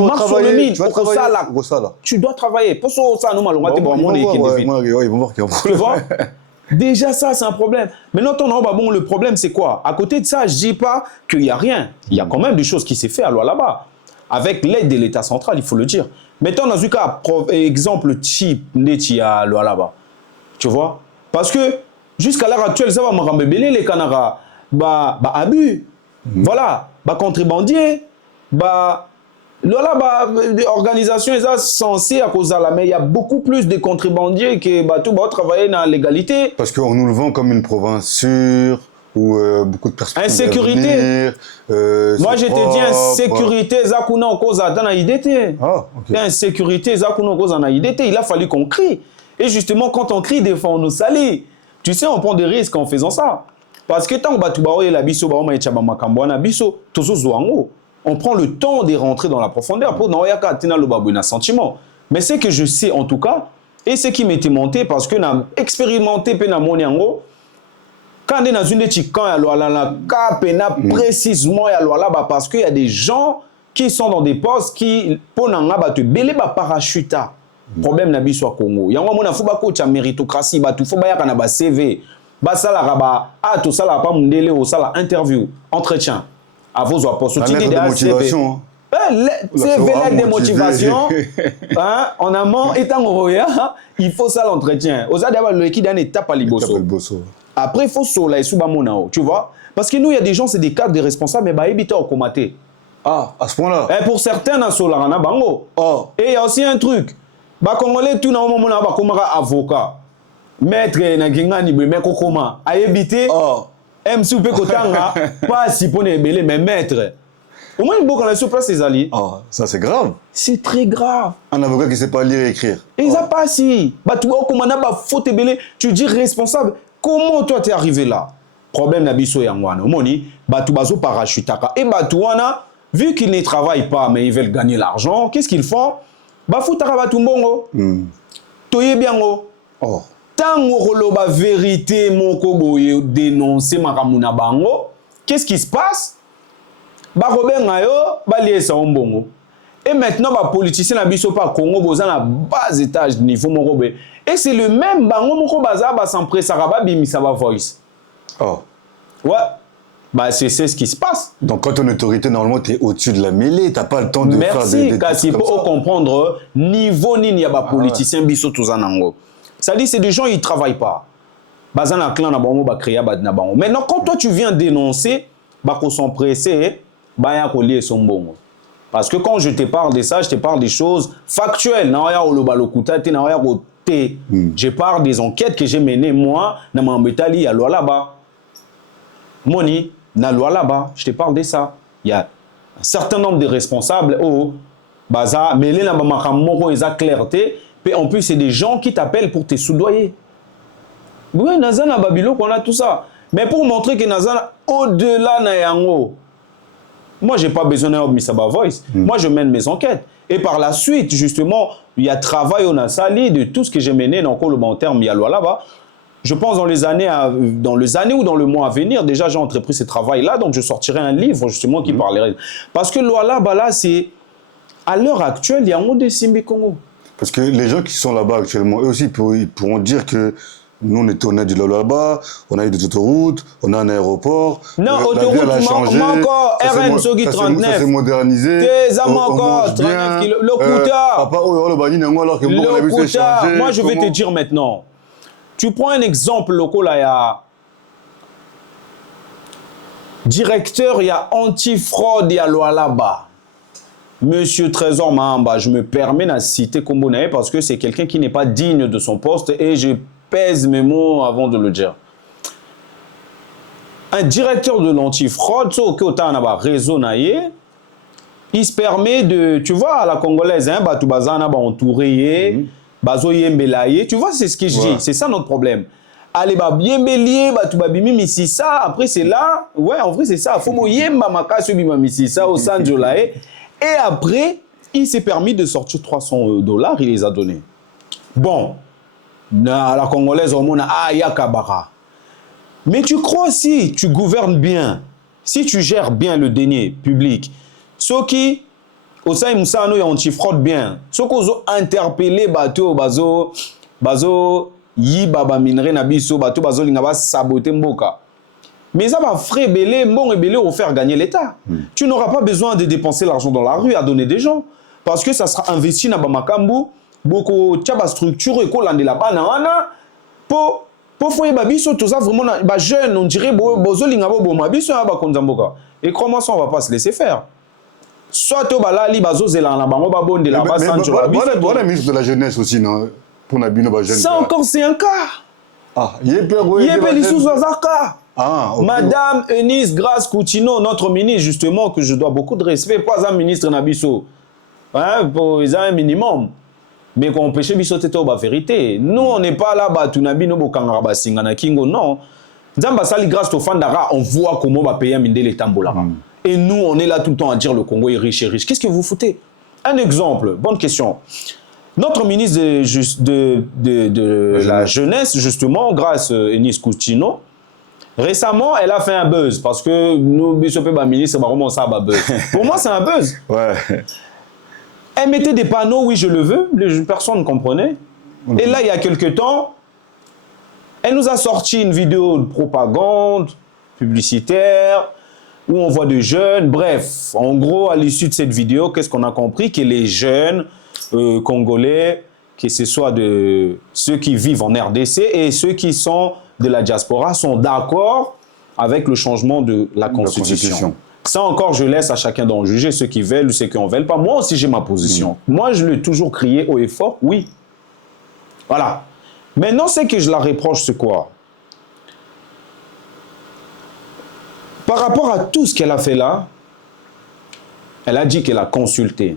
marches sur le mine, tu dois travailler. Pour ça, nous allons voir mon équipe. Ils vont voir qu'il y a un problème. Déjà, ça, c'est un problème. Mais non, bon, le problème, c'est quoi? À côté de ça, je ne dis pas qu'il n'y a rien. Il y a quand même des choses qui s'est fait à là-bas. Avec l'aide de l'État central, il faut le dire. Mettons dans un cas, exemple type, à là-bas. Tu vois? Parce que jusqu'à l'heure actuelle, ça va me rembébéler les Canara. Abus. Voilà. Contrebandier. L'organisation est censée à cause de la mais il y a beaucoup plus de contrebandiers qui tout travailler dans la légalité. Parce qu'on nous le vend comme une province sûre où beaucoup de personnes. Insécurité. Moi je te dis insécurité zakuna cause dans la IDT. Insécurité zakuna cause dans la IDT. Il a fallu qu'on crie. Et justement quand on crie des fois on nous salit. Tu sais on prend des risques en faisant ça. Parce que tant que tu vas la biso ba ma chaba makambwana biso tozo zoango. On prend le temps de rentrer dans la profondeur pour n'avoir un sentiment. Mais c'est que je sais en tout cas, et ce qui m'était monté parce que j'ai expérimenté quand on est dans une éthique, précisément, parce qu'il y a des gens qui sont dans des postes qui, pour te belé parachute. Problème n'a pas Congo. Il y a un moment où il faut que méritocratie, il faut que tu CV, tout ça, pas mon interview, entretien. À vos opportunités de motivation. C'est l'aide de motivation. En amont, étant il faut ça l'entretien. Aux d'abord le qui donne étape à liboso. Après il faut sola et subamonao, tu vois? Parce que nous il y a des gens c'est des cadres des responsables mais bah éviter au comaté. À ce point-là. Et pour certains dans solarana bango. Et il y a aussi un truc. Ba Congolais tout na moment na ba komaka avocat. Maître na ngingani be meko koma. Ayebité. Oh. MC pe kotanga pas si pone ebele mais maître. Au moins, il faut qu'on sur place ses alliés. Oh, ça c'est grave. C'est très grave. Un avocat qui ne sait pas lire et écrire. Et ils n'ont pas si. Bah, tu vois, comme on a faute belé, tu dis responsable. Comment toi t'es arrivé là? Problème n'abisso yangwana. Moni, bah tu bazo parachutaka. Et bah tu wana, vu qu'ils ne travaillent pas, mais ils veulent gagner l'argent, qu'est-ce qu'ils font? Bah foutaka ba tumbongo. Toye biango. Oh. Tango roloba vérité moko boye dénoncer makamuna bango. Qu'est-ce qui se passe? Ba robenga yo, ba liesa ombongo. Et maintenant, les politiciens n'habitent pas Congo, ils ont un bas étage de niveau. Et c'est le même bango moko baza ba s'empresse à bimisa ba voice. Oh. Ouais. Bah c'est ce qui se passe. Donc quand tu es une autorité, normalement, tu es au-dessus de la mêlée, tu n'as pas le temps de faire des Merci, trucs comme pour ça. comprendre niveau ni y a ba politiciens biso tozanango. Ça dit c'est des gens ils travaillent pas. Bazana clan na bango ba créer ba na bango. Maintenant quand toi tu viens dénoncer, ba ko s'empresser, ba ya ko lier son bongo. Parce que quand je te parle de ça, je te parle des choses factuelles. Je parle des enquêtes que j'ai menées, moi, dans ma métallie, à loi là-bas. Moni, dans loi là-bas, je te parle de ça. Il y a un certain nombre de responsables, baza, mais les nabamakamo, ils ont clarté. Et en plus, c'est des gens qui t'appellent pour te soudoyer. Oui, Nazana Babilo, qu'on a tout ça. Mais pour montrer que Nazana, au-delà na yango, moi, je n'ai pas besoin d'un Misaba Voice. Moi, je mène mes enquêtes. Et par la suite, justement, il y a travail au Nassali de tout ce que j'ai mené dans le bon terme, il y a loi là-bas. Je pense dans les années ou dans le mois à venir, déjà, j'ai entrepris ce travail-là. Donc, je sortirai un livre, justement, qui parlerait. Parce que loi là-bas, là, c'est... À l'heure actuelle, il y a un mot de Simbi Congo. Parce que les gens qui sont là-bas actuellement, eux aussi, ils pourront dire que nous, on a du là-bas, on a eu des autoroutes, on a un aéroport. Non, autoroute, a changé. Encore RN Sogi 39. Ça s'est modernisé. Tes encore 39 km. Le Kouta. Papa, alors que bon, on a changé. Moi, je vais te dire maintenant. Tu prends un exemple local, là, il y a directeur, il y a antifraude, il y a loi là-bas. Monsieur Trésor Mahamba, je me permets de citer Kombonae parce que c'est quelqu'un qui n'est pas digne de son poste et je pèse mes mots avant de le dire. Un directeur de l'antifraude, réseau il se permet de, tu vois, à la congolaise, hein, entouré, tu vois, c'est ce que je dis, c'est ça notre problème. Allez, bien bélier, ça, après c'est là, ouais, en vrai c'est ça, faut ça au Sanjolae. Et après, il s'est permis de sortir $300, il les a donnés. Bon, à la congolaise, on a Yakabara. Mais tu crois si tu gouvernes bien, si tu gères bien le denier public, ceux qui, au sein de Moussa, ils anti-fraude bien, ceux qui ont interpellé bateau, bazo, yi baba minerai nabiso, bateau, bazo, lingaba saboté mboka. Mais ça va frais belé, bon et belé au faire gagner l'État. Tu n'auras pas besoin de dépenser l'argent dans la rue à donner des gens. Parce que ça sera investi dans Bamakambu, beaucoup de structures et qu'on la banana. Pour faire babiso, tout ça vraiment, jeune, on dirait, bozo lingabo bomabiso, bakonzamboka. Et comment ça, on va pas se laisser faire? Soit tu vas là, bazo zelana, bango babon de la base. Bon, ministre de la jeunesse aussi, non? Pour Nabino, jeune. Ça encore, c'est un cas. Ah, il y a peur, Ah, okay. Madame Eunice Grace Coutinho, notre ministre, justement, que je dois beaucoup de respect, pas un ministre Nabiso. Hein, ils ont un minimum. Mais qu'on empêche Bisso, c'est la vérité. Nous, on n'est pas là, tu n'as pas de Singana Kingo, non. Zambasali Grace Tofandara, on voit comment on va payer un mindé les tambolara. Et nous, on est là tout le temps à dire le Congo est riche et riche. Qu'est-ce que vous foutez? Un exemple, bonne question. Notre ministre de la jeunesse, justement, Grace Eunice Coutinho, récemment, elle a fait un buzz parce que nous, ministre, ça buzz. Pour moi, c'est un buzz. Ouais. Elle mettait des panneaux, oui, je le veux, personne ne comprenait. Et là, il y a quelques temps, elle nous a sorti une vidéo de propagande publicitaire où on voit des jeunes. Bref, en gros, à l'issue de cette vidéo, qu'est-ce qu'on a compris? Que les jeunes congolais, que ce soit de ceux qui vivent en RDC et ceux qui sont de la diaspora, sont d'accord avec le changement de la Constitution. Ça encore, je laisse à chacun d'en juger, ceux qui veulent ou ceux qui n'en veulent pas. Moi aussi, j'ai ma position. Moi, je l'ai toujours crié haut et fort, oui. Voilà. Maintenant, ce que je la reproche, c'est quoi? Par rapport à tout ce qu'elle a fait là, elle a dit qu'elle a consulté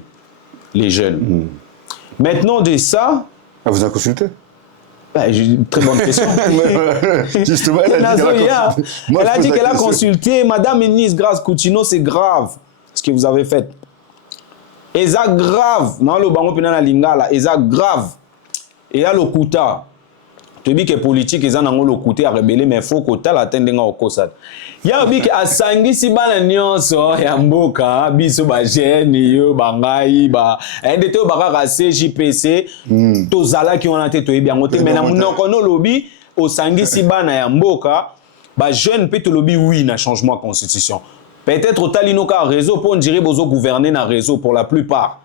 les jeunes. Maintenant, de ça... Elle vous a consulté? Ben, j'ai une très bonne question. Justement, elle a dit qu'elle a consulté Madame Ministre Grace Coutinho, c'est grave ce que vous avez fait. Et ça grave. Non, le bango pena na lingala, et ça grave. Et là, le kuta. Tu dis que politique, ils ont le côté à rebeller, mais il faut que tu aies l'atteindre au COSAD. Il y a un a sangi si bana nyonso ya mboka biso ba jeune yo bangai ba ndete o baka CJPC to zala ki on a te to bien ngote mais na munoko no lobby o sangi si bana ya mboka ba jeune peut to lobby oui na changement de constitution. Peut-être talino ka réseau pour dire bozo gouverner na réseau pour la plupart.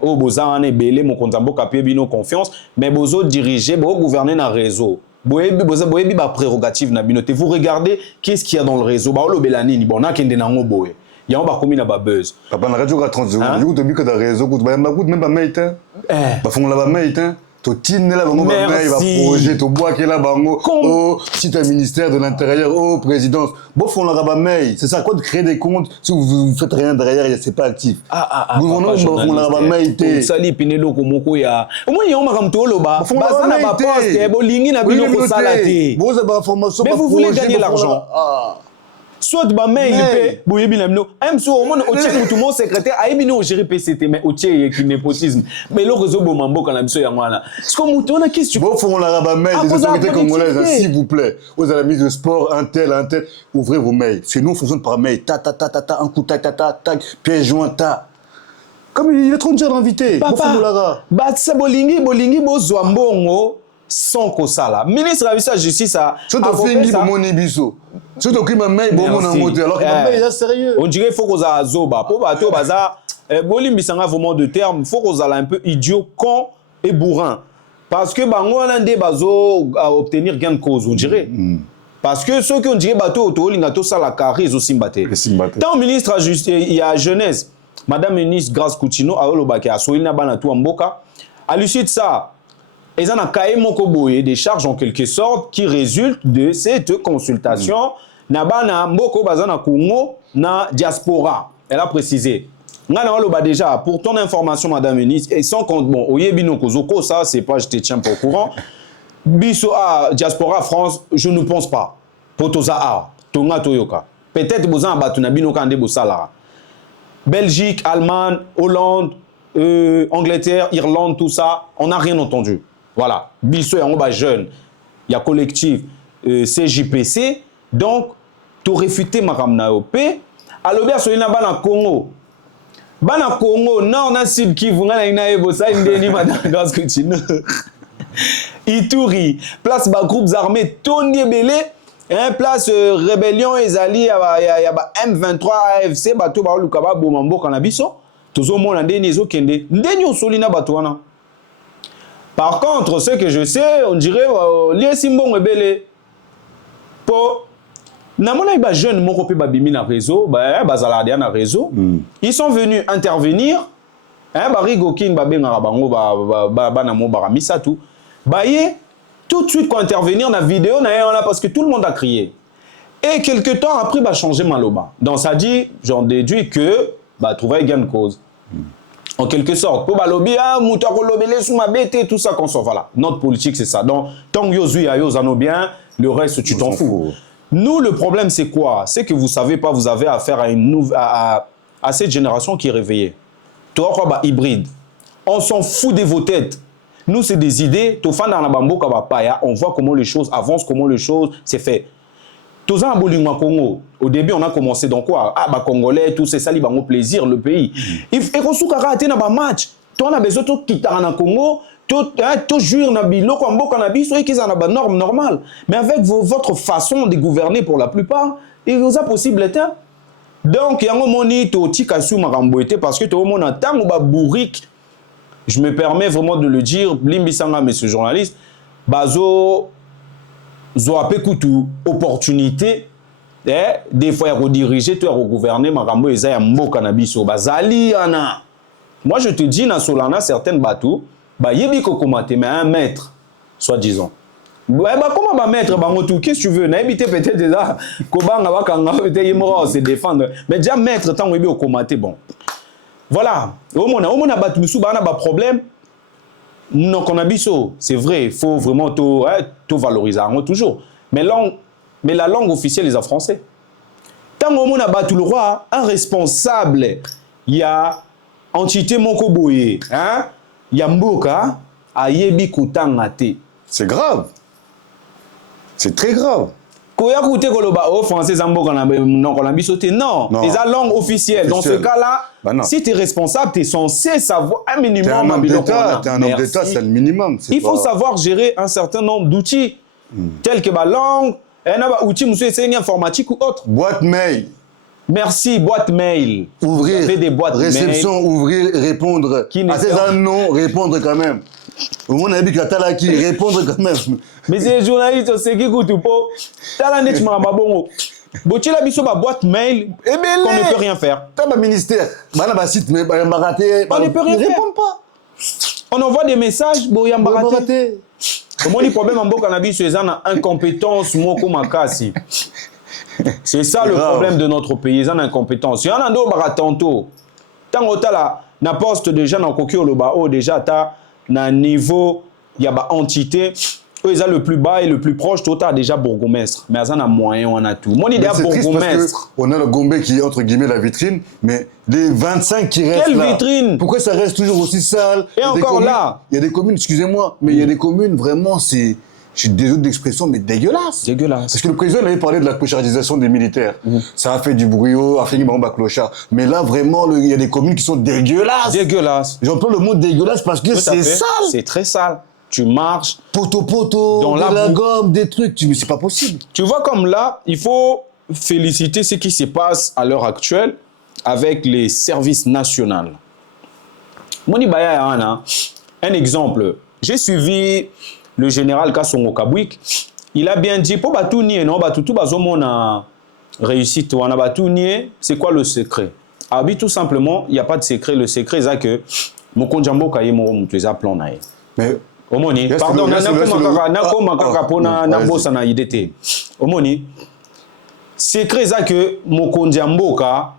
Au boza en est belé mon kontambo kapie bino confiance mais bozo diriger bo gouverner na réseau. Boyebi ba prérogative na bino te vous regardez qu'est-ce qu'il y a dans le réseau ba olobelani ni bona kende na ngo boye ya on ba komi na ba buzz papa na radio ka 30 secondes yo to bi ka da réseau ko ba même ba maïtin ba fongola ba maïtin to tinne la bango ba maï ba projet to bois ke la bango oh si un ministère de l'intérieur oh présidence bon font la ba maï c'est ça quoi de créer des comptes si vous faites rien derrière c'est pas actif gouvernement font la ba maï te sali pinelo ko moko ya au moins yo makam to loba ba na ba poste bolingi na bino ko salate bon ça ba formation mais vous voulez gagner l'argent soit ba mail pe boyebi na bino am so au moins otie tout mon secrétaire ayebi no gérer PCT mais otie qui népotisme mais le réseau bomambo kana biso ya ngwana c'est comme mutu on a question bon font la ba mail des autorités congolaises s'il vous plaît aux à la mise de sport un tel ouvrez vos mails c'est nous on fonctionne par mail ta un coup tac pièce joint ta comme il est trop dur d'inviter papa bah ça bolingi bo zwambongo sans kosala ministre de la justice a fingi pour mon ibiso surtout qui m'a mis bon mon moteur alors que est sérieux on dirait faut qu'on a zoba pour bateau baza bolimbisanga vraiment de terme faut qu'on a un peu idiot con et bourrin parce que bango on a des bazo à obtenir gain de cause on dirait parce que ceux qui ont dit bateau to linga to sala carré aussi mbaté tant ministre de justice il y a jeunesse madame ministre Grace Coutinho a olobaki a soina bana tout mboka à l'issue de ça ils ont un des charges en quelque sorte qui résultent de cette consultation. Nabana mboko bazana Congo na diaspora. Elle a précisé. Déjà, pour ton information, madame ministre, et sans compte, bon, oyebino kozoko, ça, c'est pas, je te tiens pas au courant. Biso a diaspora France, je ne pense pas. Potoza a, tonga toyoka. Peut-être bozan batuna bino kande bosala. Belgique, Allemagne, Hollande, Angleterre, Irlande, tout ça, on n'a rien entendu. Voilà, biso ya ngoba jeune, il y a collectif CJPC, donc to réfuter makamna op. Alobi asolina bana Congo. Bana Congo, nord na sud Kivu ngana ina ebo sa ndeni madame Grace Coutinho. Ituri, place ba groupes armés Tony Belé, place rébellion ezali ya ba M23 AFC bato ba lukaba bomambo kana biso. Tozo mona ndeni ezokende. Ndeni osolina bato wana. Par contre, ce que je sais, on dirait les simbon rebelle. Pour namona ba jeune moko pe babimi na réseau, ba bazaladia na réseau. Ils sont venus intervenir. Ba rigokin ba benga bango ba na mo ba ramisa tout. Ba yé tout de suite quand intervenir na vidéo na là parce que tout le monde a crié. Et quelque temps après ba changer maloba. Donc ça dit, j'en déduis que ba trouver gain de cause. En quelque sorte, pour balobi moutako lobele sous ma bête tout ça qu'on s'en voilà. Notre politique c'est ça. Donc tant que yozu ya yozano bien, le reste tu t'en fous. Nous le problème c'est quoi? C'est que vous savez pas, vous avez affaire à une à cette génération qui est réveillée. Toi quoi bah hybride. On s'en fout de vos têtes. Nous c'est des idées, to fan dans la bamboka ba paya, on voit comment les choses avancent, comment les choses c'est fait. Tous en Bolingwa Congo, au début on a commencé dans quoi? Ah bah Congolais, tout c'est ça, ils vont plaisir le pays. Et qu'on soit raté dans un match, tu on a besoin de quitter en Congo, tu jures na bilo comme beaucoup na biso et qu'ils en a ba norme normale. Mais avec votre façon de gouverner pour la plupart, il vous a possible éteint. Donc yango moni to tika sou maramboité parce que to mon temps ba bourrique. Je me permets vraiment de le dire, Blimbisanga monsieur journaliste, bazo Zoapé Koutou, opportunité des fois, il diriger, tu as gouverner, makambo, et ça, il y a mboka na biso, bazali, ana. Moi, je te dis, na solana, certaines bateaux, bah, yebi kokomate, mais un maître, soi-disant. Bah, comment va mettre, bah, qu'est-ce que tu veux? N'a évité peut-être déjà, kobanga, wakanga, peut-être, il mourra, se défendre. Mais déjà, maître, tant yebi kokomate, bon. Voilà. Au moins, batu, souba, na, ba problème. Non, qu'on a biso, c'est vrai, il faut vraiment tout valoriser, toujours. Mais la langue officielle, les Français. Tant qu'on a battu le roi, un responsable, il y a entité Mokoboye, hein? Il y a Mboka, Ayebi Koutangate. C'est grave. C'est très grave. Koya Kouté Koloba, oh, français, Zamboka, non, qu'on a bisoté. Non, c'est la langue officielle. Dans ce cas-là, si tu es responsable, tu es censé savoir un minimum. Tu es un homme d'État, c'est le minimum. Il faut savoir gérer un certain nombre d'outils, tels que la langue, un outil informatique ou autre. Boîte mail. Merci, boîte mail. Ouvrir, des boîtes réception, mail. Ouvrir, répondre. À ces non, répondre quand même. Au moins, on a dit que la qui répondre quand même. Mais c'est journaliste, c'est qui goûte pas. T'as la bon. Botti la biso ba boîte mail, qu'on ne peut rien faire. T'as un ministère, site, mais on ne peut rien faire. Répond pas. On envoie des messages, bon, il y a raté. Comment les problèmes en beau cannabis, c'est une incompétence, moko makasi. C'est ça le problème de notre pays, ils ont une incompétence. Il y en a d'autres tantôt. Tant que tu as la poste déjà dans le bas, déjà tu as un niveau, il y a une entité. Eux, ils ont le plus bas et le plus proche, tu as déjà bourgmestre. Mais ils ont un moyen, on a tout. Moi, l'idée bourgmestre. On a le Gombe qui est entre guillemets la vitrine, mais les 25 qui restent. Quelle là, vitrine? Pourquoi ça reste toujours aussi sale? Et encore là. Il y a des communes, excusez-moi, mais il y a des communes vraiment, c'est. Je suis désolé d'expression, mais dégueulasse. Dégueulasse. Parce que le président avait parlé de la clochardisation des militaires. Ça a fait du bruit, a fait une clochard. Mais là, vraiment, il y a des communes qui sont dégueulasses. Dégueulasses. J'emploie le mot dégueulasse parce que c'est sale. C'est très sale. Tu marches. Poteau, dans la gomme, des trucs. Mais c'est pas possible. Tu vois, comme là, il faut féliciter ce qui se passe à l'heure actuelle avec les services nationaux. Moni Baya Yana, un exemple. J'ai suivi le général Kassongo Kabwik. Il a bien dit, pour Batounier, non, Batoutou, Bazomon a réussite, on a Batounier, c'est quoi le secret? Ah oui, tout simplement, il n'y a pas de secret. Le secret, c'est que mon conjambo kaye moro mutweza plan nae. Mais Omoni, pardon, na bossa na idete. Omoni, secret, c'est que mon conjambo ka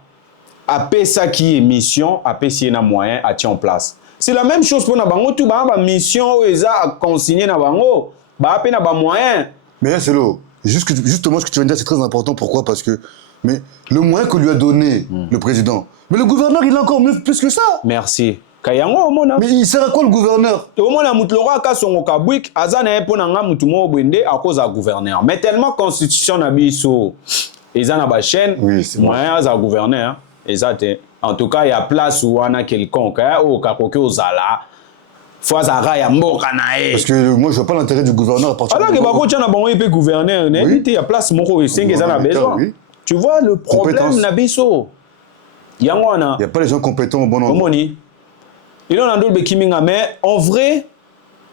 a fait ça qui est mission, a fait si na moyen à tirer en place. C'est la même chose pour na bango, tout ba mission à consigner na bango, ba pe na ba moyen. Mais c'est l'eau. Justement, ce que tu viens de dire, c'est très important. Pourquoi? Parce que le moyen que lui a donné le président, mais le gouverneur, il a encore mieux plus que ça. Merci. Kayango omona. Mais il sert à quoi le gouverneur? Omona mutlora Kassongo Kabwik azana epona nga mutumo bwende à cause à gouverneur. Mais tellement constitution na biso ezana ba chaîne, moyen à gouverneur, exact. En tout cas, il y a place où on a quelconque, au Kakoke Ozala. Parce que moi, je vois pas l'intérêt du gouverneur à partir de... Alors que Bako Tchana Bango peut gouverner, il y a place Moko et Sengue a besoin. Tu vois le problème Nabiso. Il n'y a pas les gens compétents au bon endroit. Il y a un Bekiminga, mais en vrai,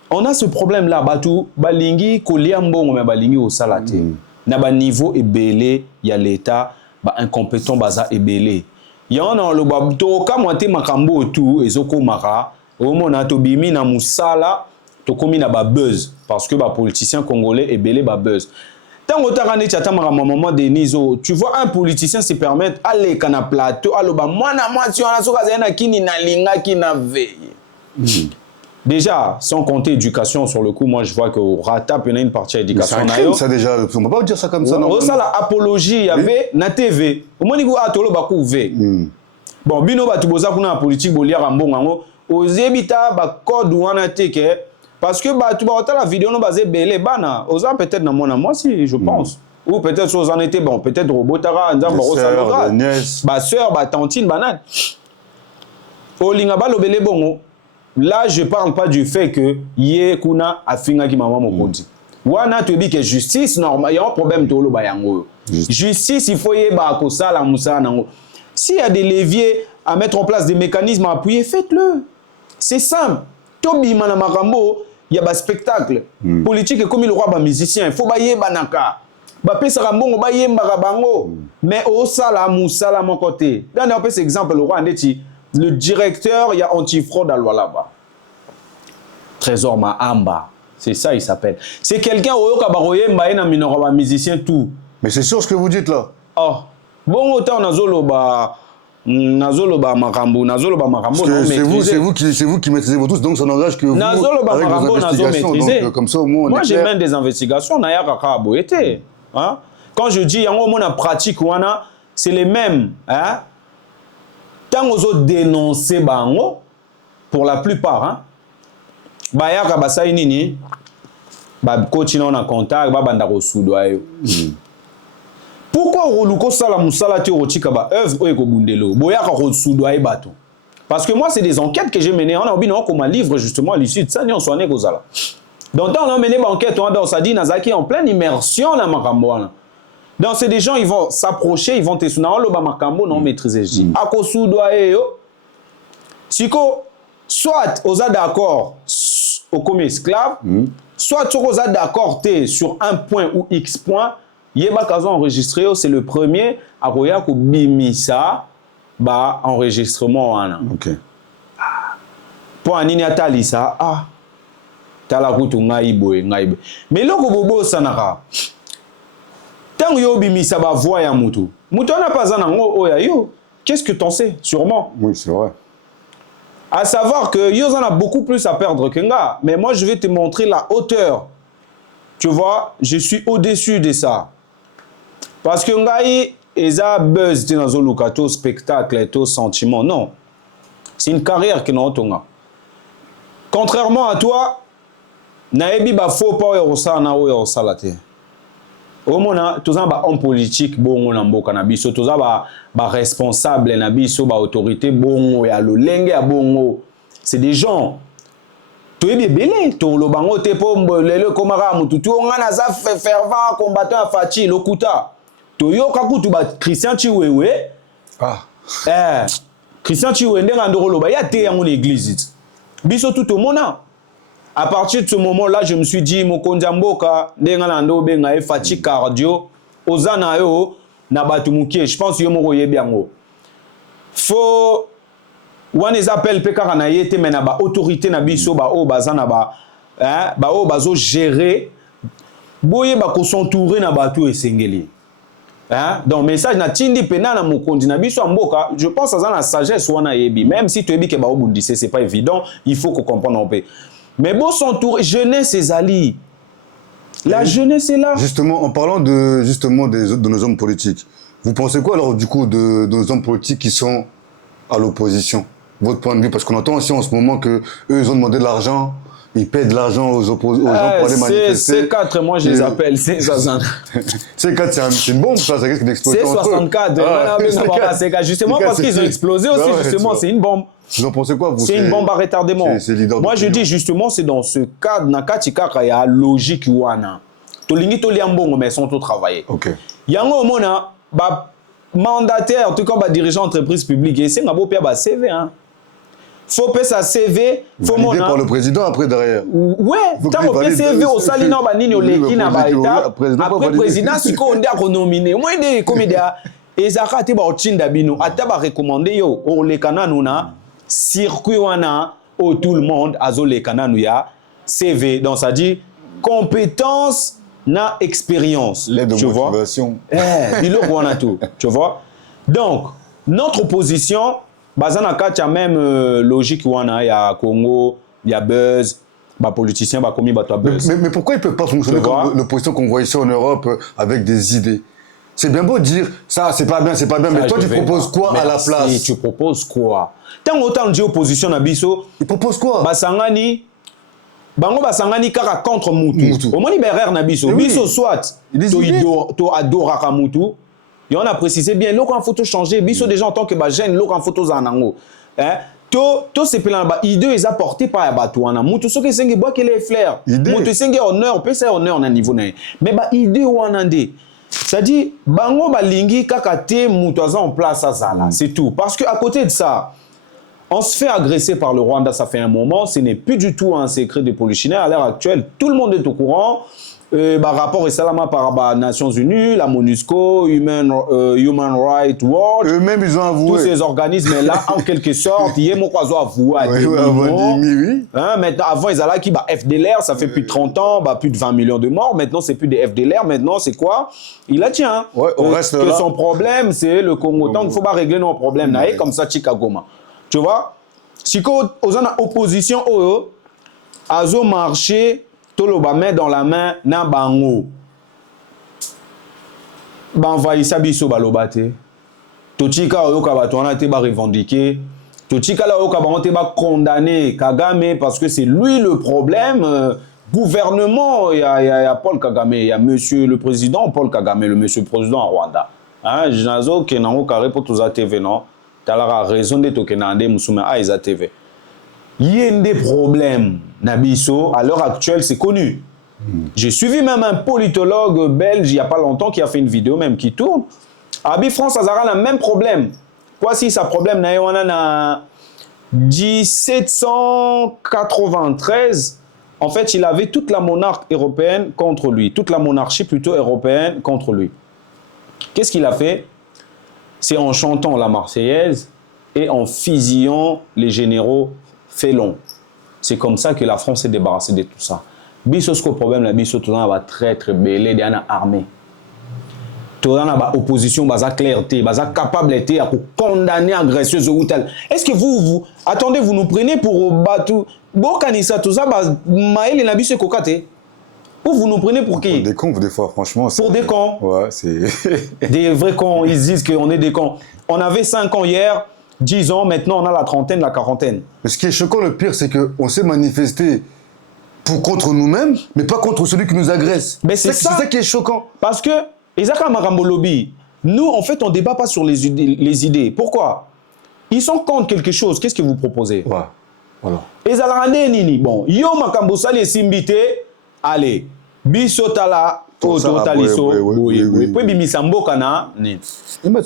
on a ce problème-là. Batou, Balingi, Koliambon, mais Balingi au Salate. N'a niveau est belé, il y a l'État, incompétent, baza est belé. Il y a un le babto, comme on te makambo tout, et zoko mara, au moment où bimi na musala, to komi na ba buzz, parce que ba politicien congolais est belé ba buzz. Tant que tu as un moment de Nizo, tu vois un politicien se permettre aller quand na plateau, alors bah moi na moi tu as soka zena kini na linga qui na veille. Déjà, sans compter éducation sur le coup, moi je vois que Rata il y a une partie éducation. C'est un ça déjà, on ne peut pas dire ça comme ça. Non, ça la apologie, il y avait na TV. Au moins il y a tolo bakou v. Bon, bino ba tu boza kuna politique bolia rambongo, ozebita ba code wana teke parce que bah tu vas la vidéo no basé belé bana, oza peut-être na moi si je pense. Ou peut-être chose en était bon, peut-être robotara nzamba rosalora. Ba sœur, ba tantine banane. Olinga ba lobele bongo. Là, je ne parle pas du fait que yé kuna afinga ki maman mokonzi. Wana tu dis que justice normal, il y a un problème de lo bayango. Justice, il faut y ba ko sala musa nango. S'il y a des leviers à mettre en place, des mécanismes à appuyer, faites-le. C'est simple. Tobi mana makambo, il y a un spectacle politique et comme il roi ba musicien, il faut ba yé banaka. bapesaka mbongo bayembaka bango mais osala musala mon côté dans un peu cet exemple le roi ndeti le directeur il y a antifraude à Lualaba Trésor Mahamba c'est ça il s'appelle c'est quelqu'un oyoka baroyemba na minoko ba musicien tout mais c'est sûr ce que vous dites là oh bon autant nazoloba makambo c'est vous qui maîtrisez vos tous donc ça n'engage que vous avec vos investigations donc comme ça au moins moi j'ai même des investigations na yaka boyete hein quand je dis yango mona pratique wana c'est les mêmes hein tant aux dénoncer bango pour la plupart hein ba yaka basai nini ba coachina on a contact ba banda ko sudwa yo pourquoi roluko sala musala te rotika ba œuvre o ekobundelo boyaka ko sudwa e bato parce que moi c'est des enquêtes que j'ai menées on a obino comme un livre justement à l'issue de ça ni on soit né kozala donc on a mené ba enquête on a ça dit Nazaki en pleine immersion na makambo wana. Donc c'est des gens ils vont s'approcher ils vont te suna on lo ba makambo non maîtriser je dis akosudwa e yo siko soit aux d'accord au comme esclave soit aux d'accord sur un point ou X point yeba kazo enregistré c'est le premier à koya ko bimisa ba enregistrement wana OK pour anini atali ça ah tala kutu ngai boy mais loko bobo sanaka tant yo bimisa ba voix ya mutu na pas nango oya yo qu'est-ce que t'en sais sûrement oui c'est vrai à savoir que yo en a beaucoup plus à perdre que nga mais moi je vais te montrer la hauteur tu vois je suis au-dessus de ça parce que ngai eza buzz te nazo lukato spectacle to sentiment non c'est une carrière que non tonga contrairement à toi naebi ba faux pas yo ça na yo sala te omona toza ba homme politique bongo na mboka na biso toza ba responsable na biso ba autorité bongo ya lolenge ya bongo c'est des gens toyebi belé to lo bango te po lelo komara mututu nga na za fervent combattant Fachi lokuta to yoka kutu ba Christian Chiwewe Christian Chiwewe ndenga ndoko lo ba ya te yango na église biso tout au mona. À partir de ce moment-là, je me suis dit, Mokonza Mboka, Ndengalando Benga Fachi cardio, Ozana yo, Nabatumuki, je pense que yo yebiango. Faut on les appelle pekara na yete mais na ba autorité na biso ba o bazana ba hein ba o bazo gérer boye ba ko s'entourer na bato esengeli. Hein donc message na tindi pena na mokonzi na biso mboka, je pense à la sagesse wana yebi même si tu yebi ke ba obundise c'est pas évident, il faut qu'on comprenne un peu. Mais bon, s'entourer, jeunesse et alliés. La jeunesse est là. Justement, en parlant de nos hommes politiques, vous pensez quoi alors du coup de nos hommes politiques qui sont à l'opposition? Votre point de vue? Parce qu'on entend aussi en ce moment que eux ils ont demandé de l'argent, ils paient de l'argent aux gens pour aller manifester. C4, moi je les appelle C60. C4 c'est une bombe ça risque d'exploser. C64, justement parce qu'ils ont explosé aussi, justement c'est une bombe. Vous en pensez quoi vous? C'est une bombe à retardement. Moi je dis justement c'est dans ce cadre nakati kaka ya logique wana. Tolingi to liambongo mais sont au travail. OK. Yango mona ba mandataire en tout cas ba dirigeant entreprise publique et c'est ngabo pia ba CV hein. Faut payer sa CV, faut mona par le président après derrière. Ouais, tant qu'on paye CV au salina ba nini oleki na ba état. Après président siko on a renominé. Moi des comédia et zaka te ba otinda bino ata ba recommander yo o lekana nuna circuit wana où tout le monde a zolé kananu ya CV donc ça dit compétence na expérience tu vois bilo wana tout tu vois donc notre opposition bazana kacha même logique wana ya Congo ya buzz ba politicien ba commis ba toi buzz mais pourquoi il peut pas fonctionner comme l'opposition qu'on voit ici en Europe avec des idées? C'est bien beau de dire ça c'est pas bien mais toi tu proposes quoi à la place? Tu proposes quoi? Tant autant de opposition na biso, il propose quoi? Basangani kaka contre Mutu. Au moins libéraire na biso. Biso soit to adoraka Mutu. Et on a précisé bien l'eau en photo changer biso déjà en tant que ba jeune l'eau en photo zanango. Hein? To se plan ba idée est apporté par Batouana. Mutu so que sengi bois que les fleurs. Mutu sengi honneur, peut c'est honneur na niveau na. Mais ba idée wanande. C'est-à-dire bango balingi kaka te Mutu en place à ça là. C'est tout parce que à côté de ça on se fait agresser par le Rwanda, ça fait un moment, ce n'est plus du tout un secret de Polichinelle. À l'heure actuelle, tout le monde est au courant. rapport et ça par les Nations Unies, la MONUSCO, Human Rights Watch. Eux-mêmes, ils ont avoué. Tous ces organismes-là, en quelque sorte, il y a mon quoi avoué. Oui. Maintenant, avant, ils allaient qui FDLR, ça fait plus de 30 ans, plus de 20 millions de morts. Maintenant, c'est plus des FDLR. Maintenant, c'est quoi? Il a tient. Ouais, on reste que là. son problème, c'est le Congo. Donc, il ne faut pas régler nos problèmes. Comme ça, Chikagoma. Tu vois? Si aux opposition, azo marché, tout le main dans la main, na bango. Envahissa biso balobate. Tochika oyoka batwana te ba revendiquer. Tochika la oyoka bango ba condamner Kagame parce que c'est lui le problème. Gouvernement, il y a Paul Kagame, il y a monsieur le président Paul Kagame, le monsieur président en Rwanda. Hein, Jinazo Kenango carré pour tous TV non. Tu as raison de tokenande musume Aiza TV. Il y a des problèmes Nabiso à l'heure actuelle, c'est connu. J'ai suivi même un politologue belge il n'y a pas longtemps qui a fait une vidéo même qui tourne. Abi France Azara a le même problème. Quoi si ça problème na en 1793, en fait, il avait toute la monarque européenne contre lui, toute la monarchie plutôt européenne contre lui. Qu'est-ce qu'il a fait? C'est en chantant la Marseillaise et en fusillant les généraux félons. C'est comme ça que la France s'est débarrassée de tout ça. Biso ce problème la biso tout va très très belé de la armée. Tout la opposition baza clarté, baza capable à condamner agresseuse ou tel. Est-ce que vous attendez vous nous prenez pour battre bokanisa tout ça maël na biso kokate? Ou vous nous prenez pour qui? Pour des cons des fois franchement. Pour des cons. Ouais, c'est des vrais cons, ils disent qu'on est des cons. On avait 5 ans hier, 10 ans, maintenant on a la trentaine, la quarantaine. Mais ce qui est choquant le pire c'est que on s'est manifesté contre nous-mêmes, mais pas contre celui qui nous agresse. Mais c'est ça qui est choquant. Parce que, Isaka Marambolobi, nous, en fait, on ne débat pas sur les idées. Pourquoi? Ils sont contre quelque chose. Qu'est-ce que vous proposez? Ouais. Voilà. Nini. Bon, yo makambosa les simbite, allez, bisotala, ototaliso,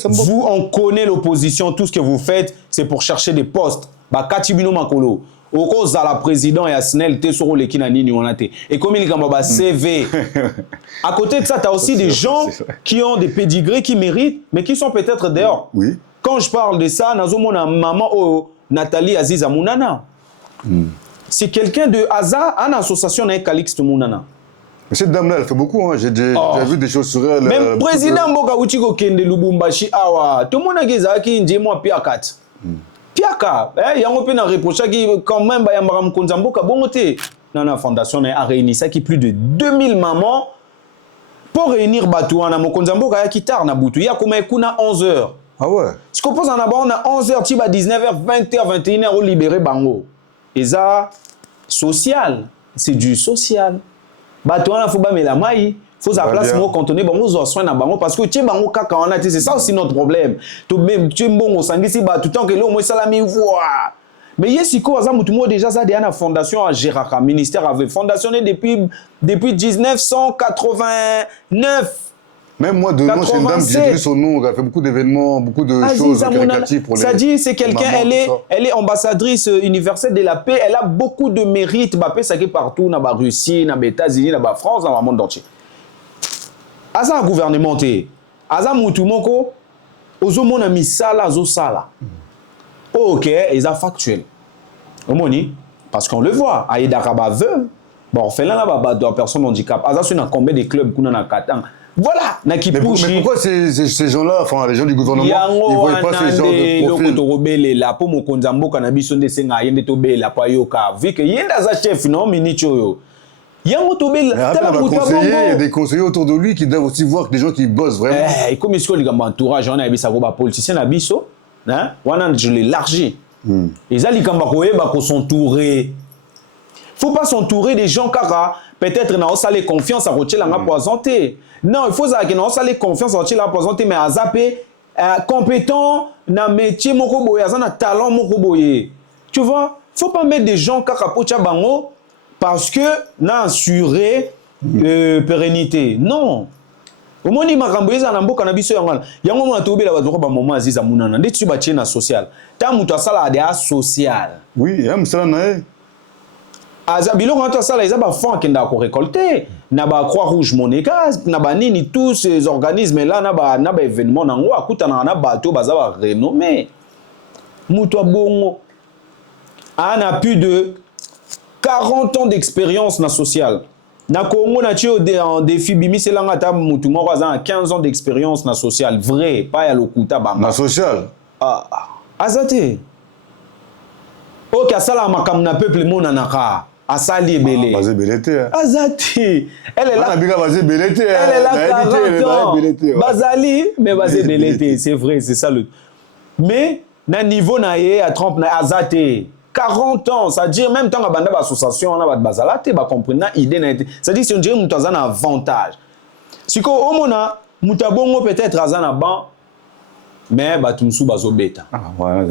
vous, on connaît l'opposition, tout ce que vous faites, c'est pour chercher des postes. Katibino Makolo. Au cause à la présidente et à Snell, et comme il y a CV. À côté de ça, tu as aussi des gens qui ont des pédigrés, qui méritent, mais qui sont peut-être dehors. Oui. Quand je parle de ça, Nazomona maman Nathalie Aziza Mounana. C'est quelqu'un de Aza, une association avec Calixte Mounana. Mais cette dame-là, elle fait beaucoup. Hein. J'ai vu des choses sur elle. Même président Mboka Uchiko Kende Lubumbashi Awa, tout le monde a dit qu'il y a moi Piakat. Piaka, il y a un peu de reproche qui quand même il y a un Konzamboka bongoté. La fondation a réuni ça qui plus de 2000 mamans pour réunir Batouana mon Konzamboka qui tard na Boutou. Il y a comme 11h. Ah ouais. Ce qu'on pose en avant on a 11h tiba 19h 20h 21h au libéré bango. Et ça social, c'est du social. Batouana faut pas mettre la maille. Faut sa place moi contenir bon aux soins na bango parce que tu bango kaka on a c'est ça aussi notre problème. Tout même tu bon au sangi si ba tout temps que là au moins salami voix. Mais yesiko azamu tout déjà ça de la fondation à Gérard ministère avait fondationné depuis 1989. Même moi de nom c'est une dame qui j'ai son nom, elle a fait beaucoup d'événements, beaucoup de choses caritatives pour les. Ça dit c'est quelqu'un elle est ambassadrice universelle de la paix, elle a beaucoup de mérite ba paix ça qui partout na ba Russie, na ba États-Unis, na ba France, dans le monde entier. Aza un gouvernement te aza mutu moko ozomona misala azosala. OK, ils a factuel. Omoni parce qu'on le voit, Aïda Kaba veut bon fait là ba de personnes handicap. Aza sur na combien de clubs kuna na Katang. Voilà, na qui push. Mais pourquoi ces gens-là, enfin les gens du gouvernement, ils voient pas ces gens de profil robele la po mo konzamboka na biso nde senga yende to bela pa yoka vu que yenda za chef non minicho yo. Il y a des conseillers autour de lui qui doivent aussi voir que des gens qui bossent vraiment. Et comme il y a un entourage, on a des politiciens, je l'élargis. Ils ont s'entourer. Il ne faut pas s'entourer des gens qui peut-être n'ont pas confiance à Rocher la poisonté. Non, il faut qu'ils n'ont pas confiance à Rocher la poisonté, mais à zapper, compétent, dans le métier, dans talent. Tu vois, il ne faut pas mettre des gens qui ont parce que n'a assuré pérennité. Non. Au moins il m'a ramboyé en ambo cannabis yangal. Yango mo atobe la bazoko ba moment aziza munana. Ndeti tu ba tiena social. Ta mutu asala de social. Oui, même ça na. Biloko na sala ils ba fonds qui n'a ko récolter na ba Croix Rouge monégasque na ba nini tous ces organismes là na ba événement nango akutana na bato baza ba renommé muto bongo a plus de 40 ans d'expérience na social. Na Congo na tio en défi bimi c'est là ngata mutu moko aza 15 ans d'expérience na social vrai pas ya lokuta ba na social azate OK asala makam na peuple mona naka asali ebele bazé belete azate elle est là elle est là 40 ans bazali mais bazé belete c'est vrai c'est ça le mais na niveau na ye à Trump na azate 40 ans, c'est-à-dire même tant que banda association on a bazala te ba comprendre idée na été. C'est-à-dire si on dirait mutu azana avantage. Siko omona mutabongo peut-être azana ban mais batumsu bazobeta.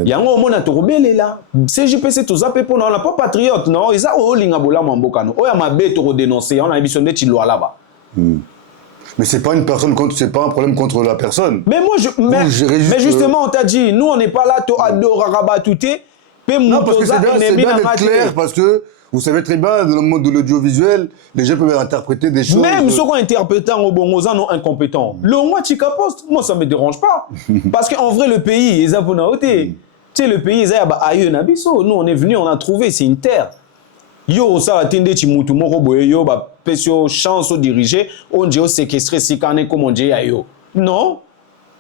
Yango omona to robelela. CGPC to zape pona on a pas patriote non, ils a olinga bola mamboka no. Oya mabe to dénoncer, on a biso ndeti loi là-bas. Mais c'est pas une personne contre, c'est pas un problème contre la personne. Mais moi mais justement on t'a dit nous on n'est pas là to adorer rabatouter. Non, parce que c'est bien d'être clair, parce que vous savez très bien, dans le monde de l'audiovisuel, les gens peuvent interpréter des choses. Même ceux qui ont interprété en bongoza non incompétents. Le moi Chika Post, moi ça me dérange pas. Parce qu'en vrai, le pays, ils ont tu sais, le pays, ils ont aïe nabiso. Nous, on est venu, on a trouvé, c'est une terre. Yo, ça a tendé Chimutu Moro Boyo, pesio chance au diriger, on dit séquestrer si cané comme on dit aïe. Non,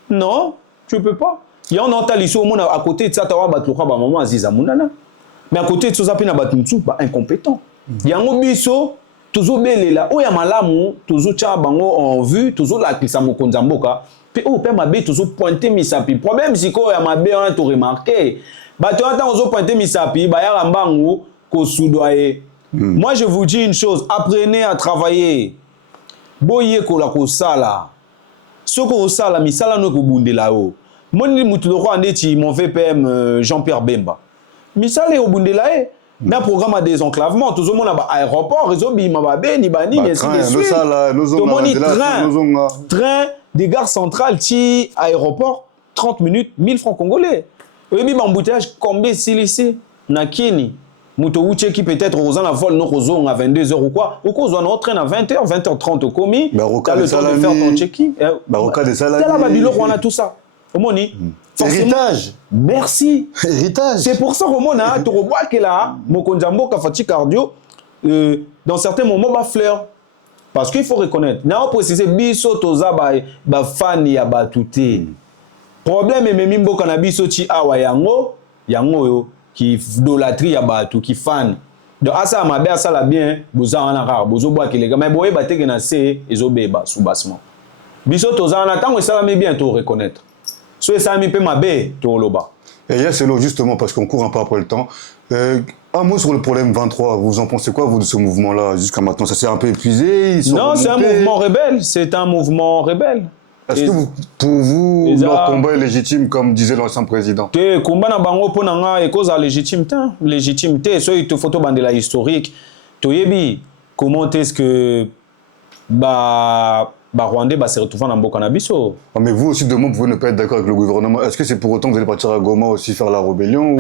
non, tu peux pas. Il y a un entalisé au monde à côté de ça, tu as maman Aziza Mounana. Mais à côté de ça, tu as un incompétent. Il y a un biso, toujours belé là, où il y a malamu, toujours tchabango en vue, toujours la kisamo konzamboka. Puis oh, père mabé toujours pointé misapi. Problème c'est quoi, il y a mabé on a tout remarqué. Bah tu entends toujours pointer misapi, bah ya rambango ko soudoyer. Moi je vous dis une chose, apprenez à travailler. Boye ko la ko sala. Soko sala misala no ko bundela o. Moni mutuloko andeti mon VPM Jean-Pierre Bemba. Misale au bundelae. Na programme de désenclavement, tout le monde a aéroport, réseau bima beni bani ainsi de suite. Tout le monde train des gares centrales ti aéroport 30 minutes 1000 francs congolais. Et puis embouteillage combien silicé na kini. Muto uche qui peut-être aux en vol non aux à 22h ou quoi. Ou qu'on soit train à 20h, 20h30 au commis. T'as le temps de faire ton check-in. Baroka des salades. T'as la babilo on a tout ça. Omoni. Héritage. Merci. Héritage. C'est pour ça qu'on a tu revois que là, Mokonjambo Kafati cardio, dans certains moments, bah fleur. Parce qu'il faut reconnaître. N'a pas précisé biso toza ba fan ya batouté. Problème est même mbo kanabiso ti awa yango yo qui idolâtrie ya batu qui fan. Donc asa mabe asa la bien, boza wana rare, bozo boa que les gars mais boye bateke na se ezobeba sous bassement. Biso toza na tango ça la bien to reconnaître. So ça mi pe mabe to loba. Et hier c'est justement parce qu'on court un peu après le temps. Un mot sur le problème 23, vous en pensez quoi vous de ce mouvement-là jusqu'à maintenant? Ça s'est un peu épuisé? Non, c'est un mouvement rebelle, c'est un mouvement rebelle. Est-ce que pour vous, leur combat est légitime, comme disait l'ancien président? Le combat na bango pour nanga est cause à légitimité. Légitimité, so il te photo bandela historique. Toyebi, comment est-ce que Rwandais se retrouve dans le Boka-Nabiso. Mais vous aussi, demain, vous pouvez ne pas être d'accord avec le gouvernement. Est-ce que c'est pour autant que vous allez partir à Goma aussi faire la rébellion?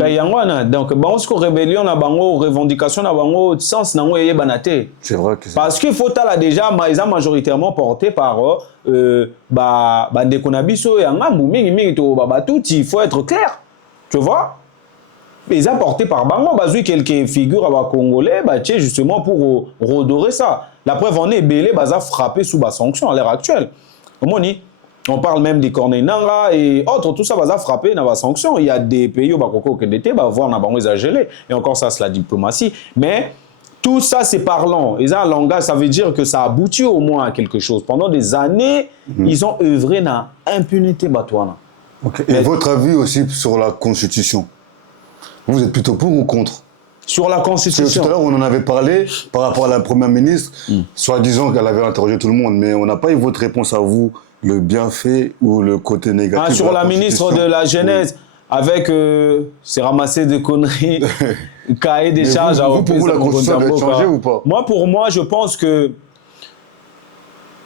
Donc, la rébellion, la revendication, la sens, c'est vrai que parce qu'il faut déjà majoritairement porté par Ndekonabiso et il faut être clair. Tu vois? Ils ont porté par Bango, quelques figures à Congolais, justement pour redorer ça. La preuve en est, Bélé a frappé sous la sanction à l'heure actuelle. On parle même des Corneille Nanga et autres, tout ça va frapper dans la sanction. Il y a des pays où ils vont voir gelé. Et encore ça, c'est la diplomatie. Mais tout ça, c'est parlant. Ils ont un langage, ça veut dire que ça aboutit au moins à quelque chose. Pendant des années, ils ont œuvré dans l'impunité batouana. Okay. Et votre avis aussi sur la Constitution? Vous êtes plutôt pour ou contre? Sur la Constitution. Tout à l'heure, on en avait parlé par rapport à la Première ministre, soi-disant qu'elle avait interrogé tout le monde, mais on n'a pas eu votre réponse à vous, le bienfait ou le côté négatif. Sur la ministre de la Jeunesse, avec c'est ramassé de conneries, cahier des charges. Vous, pour vous, la Constitution doit être changée ou pas? Pour moi, je pense que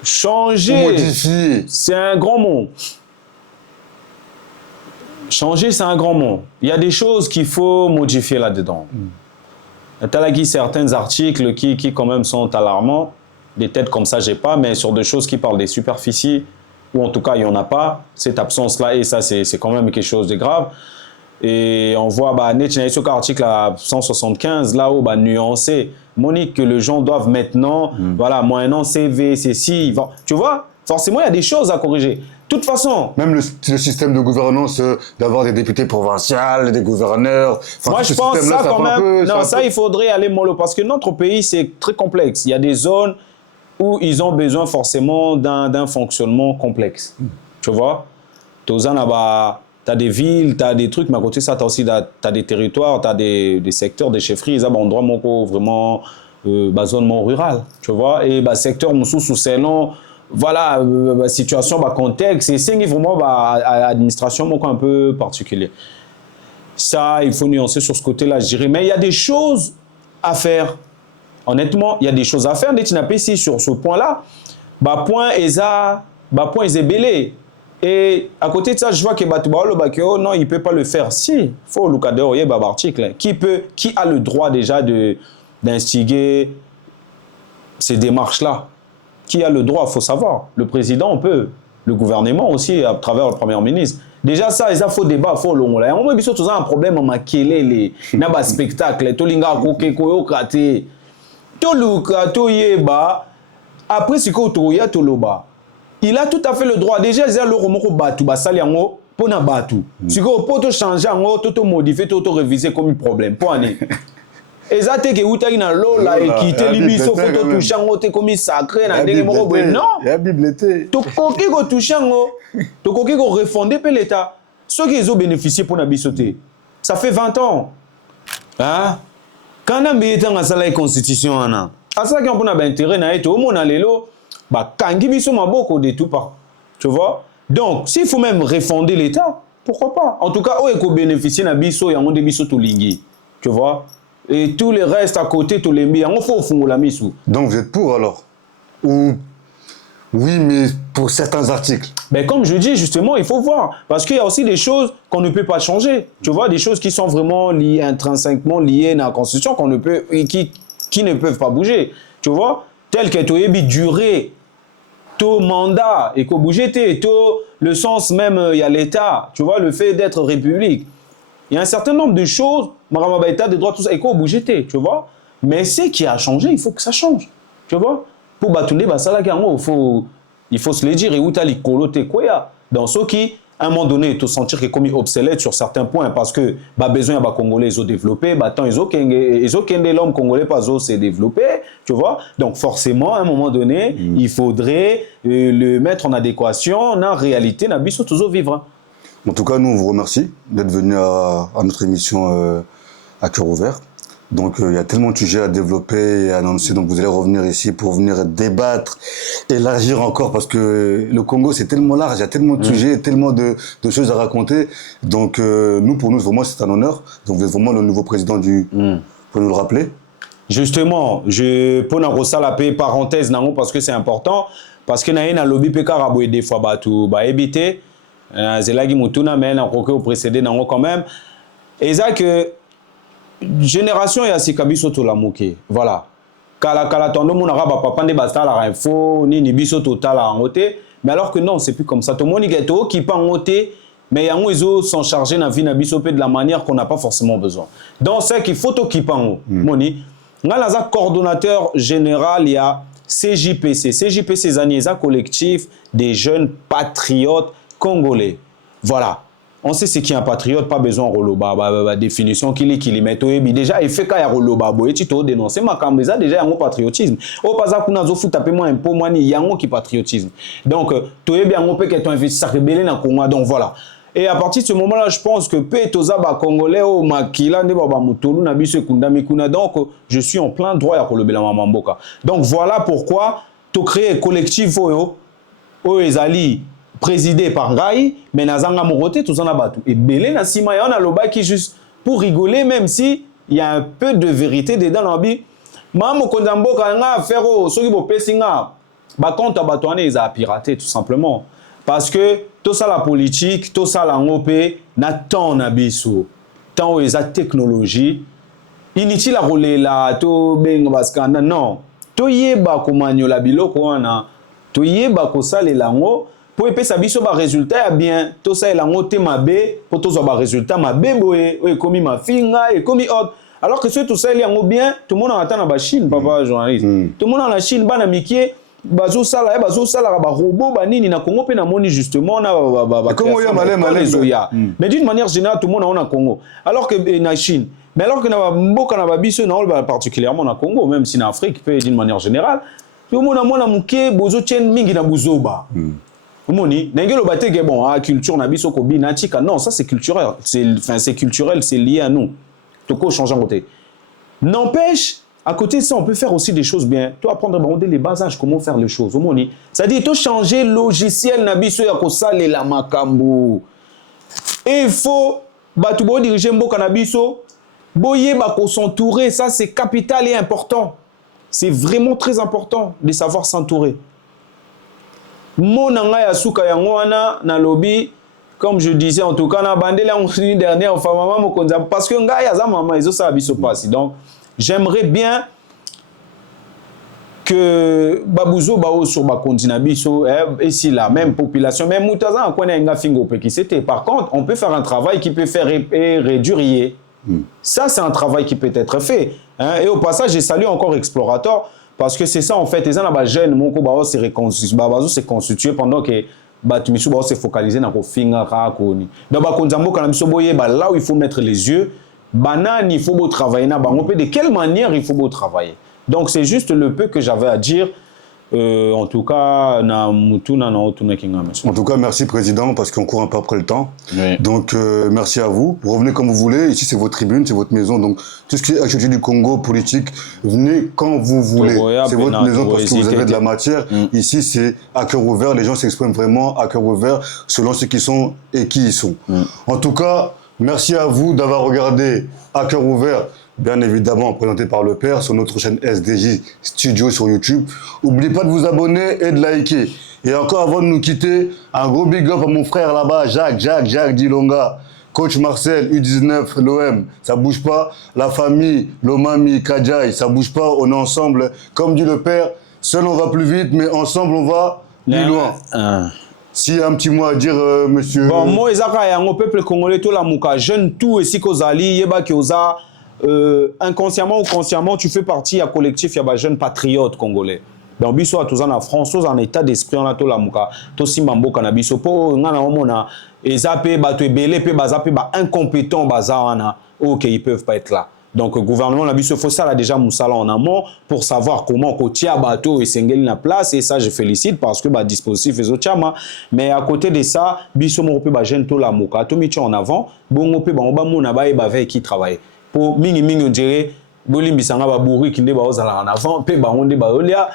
changer, c'est un grand mot. Changer, c'est un grand mot. Il y a des choses qu'il faut modifier là-dedans. Talaki certains articles qui quand même sont alarmants. Des têtes comme ça, j'ai pas, mais sur des choses qui parlent des superficies, ou en tout cas, il n'y en a pas. Cette absence-là, et ça, c'est quand même quelque chose de grave. Et on voit, sur l'article 175, là où, nuancé, Monique, que les gens doivent maintenant, voilà, moyennant CV, ceci, tu vois, forcément, il y a des choses à corriger. De toute façon... Même le système de gouvernance, d'avoir des députés provinciaux, des gouverneurs... Moi, je pense ça quand même... Non, ça, il faudrait aller mollo, parce que notre pays, c'est très complexe. Il y a des zones où ils ont besoin forcément d'un fonctionnement complexe. Tu vois, tu as des villes, tu as des trucs, mais à côté de ça, tu as aussi des territoires, tu as des secteurs, des chefferies, ils ont un endroit vraiment zonement rural, tu vois, et secteur sous selon voilà situation, contexte, et c'est vraiment administration un peu particulier. Ça, il faut nuancer sur ce côté-là, je dirais, mais il y a des choses à faire. Honnêtement, il y a des choses à faire. Ici, sur ce point-là, point est belé. Et à côté de ça, je vois que non, il ne peut pas le faire. Si, il faut le cadre article. Qui a le droit déjà d'instiguer ces démarches-là? Qui a le droit? Il faut savoir. Le président, on peut. Le gouvernement aussi, à travers le premier ministre. Déjà, ça, il faut débat, il faut long. Là. On a un problème à les spectacles. Après, c'est il a tout à fait le droit. Déjà, il a le remoko batu, basali yango, pour na batu. Si vous pouvez changer yango, tout modifier, tout réviser comme un problème. Pour aller. Et ça, c'est que vous avez une lola et qui te limite, faut tout toucher yango, t'es comme sacré, na ndenge moko boy. Non. Il y a bibliothèque. Tu coquille go toucher yango, tu coquille go refonder pour l'État. Ceux qui ont bénéficié pour na bisoter. Ça fait 20 ans. Hein? Quand on a mis dans la constitution, on a ça qui a intérêt na eto, on a lelo. Kangi biso maboko de tout part. Tu vois? Donc, s'il faut même refonder l'État, pourquoi pas? En tout cas, où est-ce bénéficier na biso et on de biso to lingi. Tu vois? Et tous les restes à côté to lembi, on faut fungo la misu. Donc vous êtes pour alors? Ou oui, mais pour certains articles. Mais comme je dis justement, il faut voir parce qu'il y a aussi des choses qu'on ne peut pas changer. Tu vois, des choses qui sont vraiment liées intrinsèquement liées à la Constitution qu'on ne peut qui ne peuvent pas bouger. Tu vois? Tel que tu as duré ton mandat et que bouger le sens même il y a l'État, tu vois, le fait d'être république. Il y a un certain nombre de choses, État de droit, tout ça, et que bouger tu vois. Mais ce qui a changé, il faut que ça change, tu vois. Pour batouler, il faut se le dire, et où tu as les colotés, quoi, dans ce qui, à un moment donné, il faut sentir qu'il est comme obsolète sur certains points parce que besoin de Congolais ils ont développé, tant ils ont l'homme congolais pas s'est développé, tu vois. Donc forcément, à un moment donné, il faudrait le mettre en adéquation, en réalité, na biso toujours vivre. En tout cas, nous on vous remercie d'être venu à notre émission à cœur ouvert. Donc il y a tellement de sujets à développer et à annoncer, donc vous allez revenir ici pour venir débattre, élargir encore, parce que le Congo c'est tellement large, il y a tellement de sujets, tellement de choses à raconter. Donc pour nous vraiment c'est un honneur. Donc vous êtes vraiment le nouveau président du... Faut nous le rappeler. Justement, je peux en resalaper parenthèse parce que c'est important, parce que na un lobby PK raboué des fois tout éviter zelagi mutuna mais na au précédé quand même. Et ça que génération ya sikabiso to la moké voilà kala tondo mon araba papa ne basta la info ni biso total en côté mais alors que non c'est plus comme ça tout le monde qui pas en côté mais yango ils sont chargés na vie na biso de la manière qu'on n'a pas forcément besoin donc c'est qu'il faut to qui pas moni ngala coordonnateur général il y a CJPC Zanieza collectif des jeunes patriotes congolais voilà. On sait ce qui est un patriote, pas besoin de roloba, définition qu'il met au déjà il fait qu'il y a roloba, tu t'as dénoncé ma camisa déjà un patriotisme. Au pas ça qu'on a zofu taper moi un peu moi ni yango qui patriotisme. Donc tu es bien on peut que tu investis ça rebelle na Congo donc voilà. Et à partir de ce moment-là, je pense que Petoza ba congolais au makila ne baba mutolu na biso kunda mikuna donc je suis en plein droit à kolobela mamboka. Donc voilà pourquoi tu crées collectif o ezali présidé par Gai, mais Nazanga Moroté, tout ça batu. Et Belé na sima on a loba qui juste pour rigoler, même si il y a un peu de vérité dedans l'ambi. Maman Kondambo kanga faire au soki bo pesinga, ba compte batouane ils a piraté tout simplement. Parce que tout ça la politique, tout ça la ngopé na tant na biso, tant ils a technologie inutile à kolela to benga baskanda non to yeba komanyola biloko wana to yeba kosalela ngo po epesa biso ba résultat ya bien to salela ngo te mabe po tozwa ba résultat mabe boye o ekomi mafinga ekomi autre alors que ceux tout ça yango bien tout le monde attend na ba Chine papa journaliste tout le monde na Chine bana mikie bazo sala ba robot ba nini na Congo pe na moni justement na ba Congo ya malé zoya mais d'une manière générale tout le monde na Congo alors que na Chine mais alors que na mboka na ba biso na particulièrement na Congo même si na Afrique peut d'une manière générale tout le monde na muke bozo tien mingi na buzoba moni nengelo bateke bon culture na biso ko binatika non ça c'est culturel c'est culturel c'est lié à nous toko changer en côté n'empêche à côté de ça, on peut faire aussi des choses bien. Tu apprendre à les basages, comment faire les choses. C'est-à-dire, tu changer le logiciel nabiso ya kosale la makambu. Et il faut batubo diriger mboka nabiso, boye bako s'entourer, ça c'est capital et important. C'est vraiment très important de savoir s'entourer. Mon anga ya suka yango wana na lobby comme je disais en tout cas na bandela en dernière enfin maman mokonza parce que nga ya za maman izo sa biso passe. Donc j'aimerais bien que Babouzo Bao sur Bakondina Biso, ici la même population, même Moutaza, on connaît un fingo qui c'était. Par contre, on peut faire un travail qui peut faire réduire. Ça, c'est un travail qui peut être fait. Hein? Et au passage, je salue encore Explorator parce que c'est ça en fait. Les gens jeunes, mon Bao s'est constitué pendant que Batumisu Bao s'est focalisé dans le finga rakoni. Donc Bakondambo Kanamiso Boye, là où il faut mettre les yeux. Banane, il faut beau travailler. De quelle manière il faut beau travailler? Donc, c'est juste le peu que j'avais à dire. En tout cas, merci Président, parce qu'on court un peu après le temps. Oui. Donc, merci à vous. Vous revenez comme vous voulez. Ici, c'est votre tribune, c'est votre maison. Donc, tout ce qui est actualité du Congo, politique, venez quand vous voulez. C'est votre maison parce que vous avez de la matière. Ici, c'est à cœur ouvert. Les gens s'expriment vraiment à cœur ouvert selon ceux qui sont et qui y sont. En tout cas, merci à vous d'avoir regardé à cœur ouvert, bien évidemment présenté par le Père sur notre chaîne SDJ Studio sur YouTube. N'oubliez pas de vous abonner et de liker. Et encore avant de nous quitter, un gros big up à mon frère là-bas, Jacques Dilonga, coach Marcel, U19, l'OM, ça bouge pas. La famille, Lomami, Kadjaï, ça bouge pas. On est ensemble. Comme dit le Père, seul on va plus vite, mais ensemble on va plus loin. Si un petit mot à dire, monsieur. Bon, moi, le peuple congolais, tout la mouka, jeune, tout, et si Kozali, Yeba Kyoza, inconsciemment ou consciemment, tu fais partie d'un collectif, il y a des jeunes patriotes congolais. Donc, biso a tous en France, tous en état d'esprit, on a tout la mouka, tout simambo canabiso, po, on a on et zappé, bateau belé, pe bazapé, ba incompétent, bazana, ok, ils peuvent pas être là. Donc, le gouvernement, il faut ça déjà moussala en amont pour savoir comment Kotia bateau et Sengeli na place. Et ça, je félicite parce que le dispositif est au chama. Mais à côté de ça, biso mo pe ba jeune to la moka, to micho en avant, bongo pe ba oba mona ba e ba veille qui travaille. Pour mingi on dirait bolimbisanga ba bourri qui ne ba ozala en avant, pe ba onde ba olia,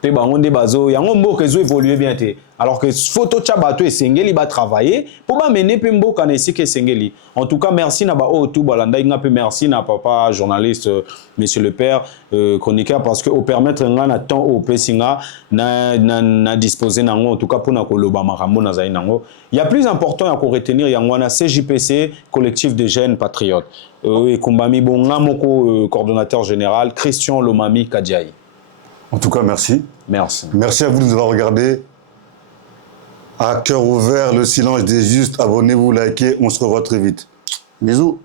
pe ba onde bazo, yango mboka ezo évoluer bien té. Alors que photo Tchabato et Sengeli va travailler pour mener Pembo Kanesi que Sengeli. En tout cas, merci na ba tout balanda inga pe merci na papa journaliste monsieur le père chroniqueur parce que au permettre ngana temps au pesinga na disposer nango en tout cas pour na koloba makambo na zainango. Il y a plus important à retenir yangwana CJPC collectif des jeunes patriotes et Kumbami Bonga moko coordonnateur général Christian Lomami Kadjaï. En tout cas, merci. Merci. Merci à vous de nous avoir regardé. À cœur ouvert, le silence des justes. Abonnez-vous, likez. On se revoit très vite. Bisous.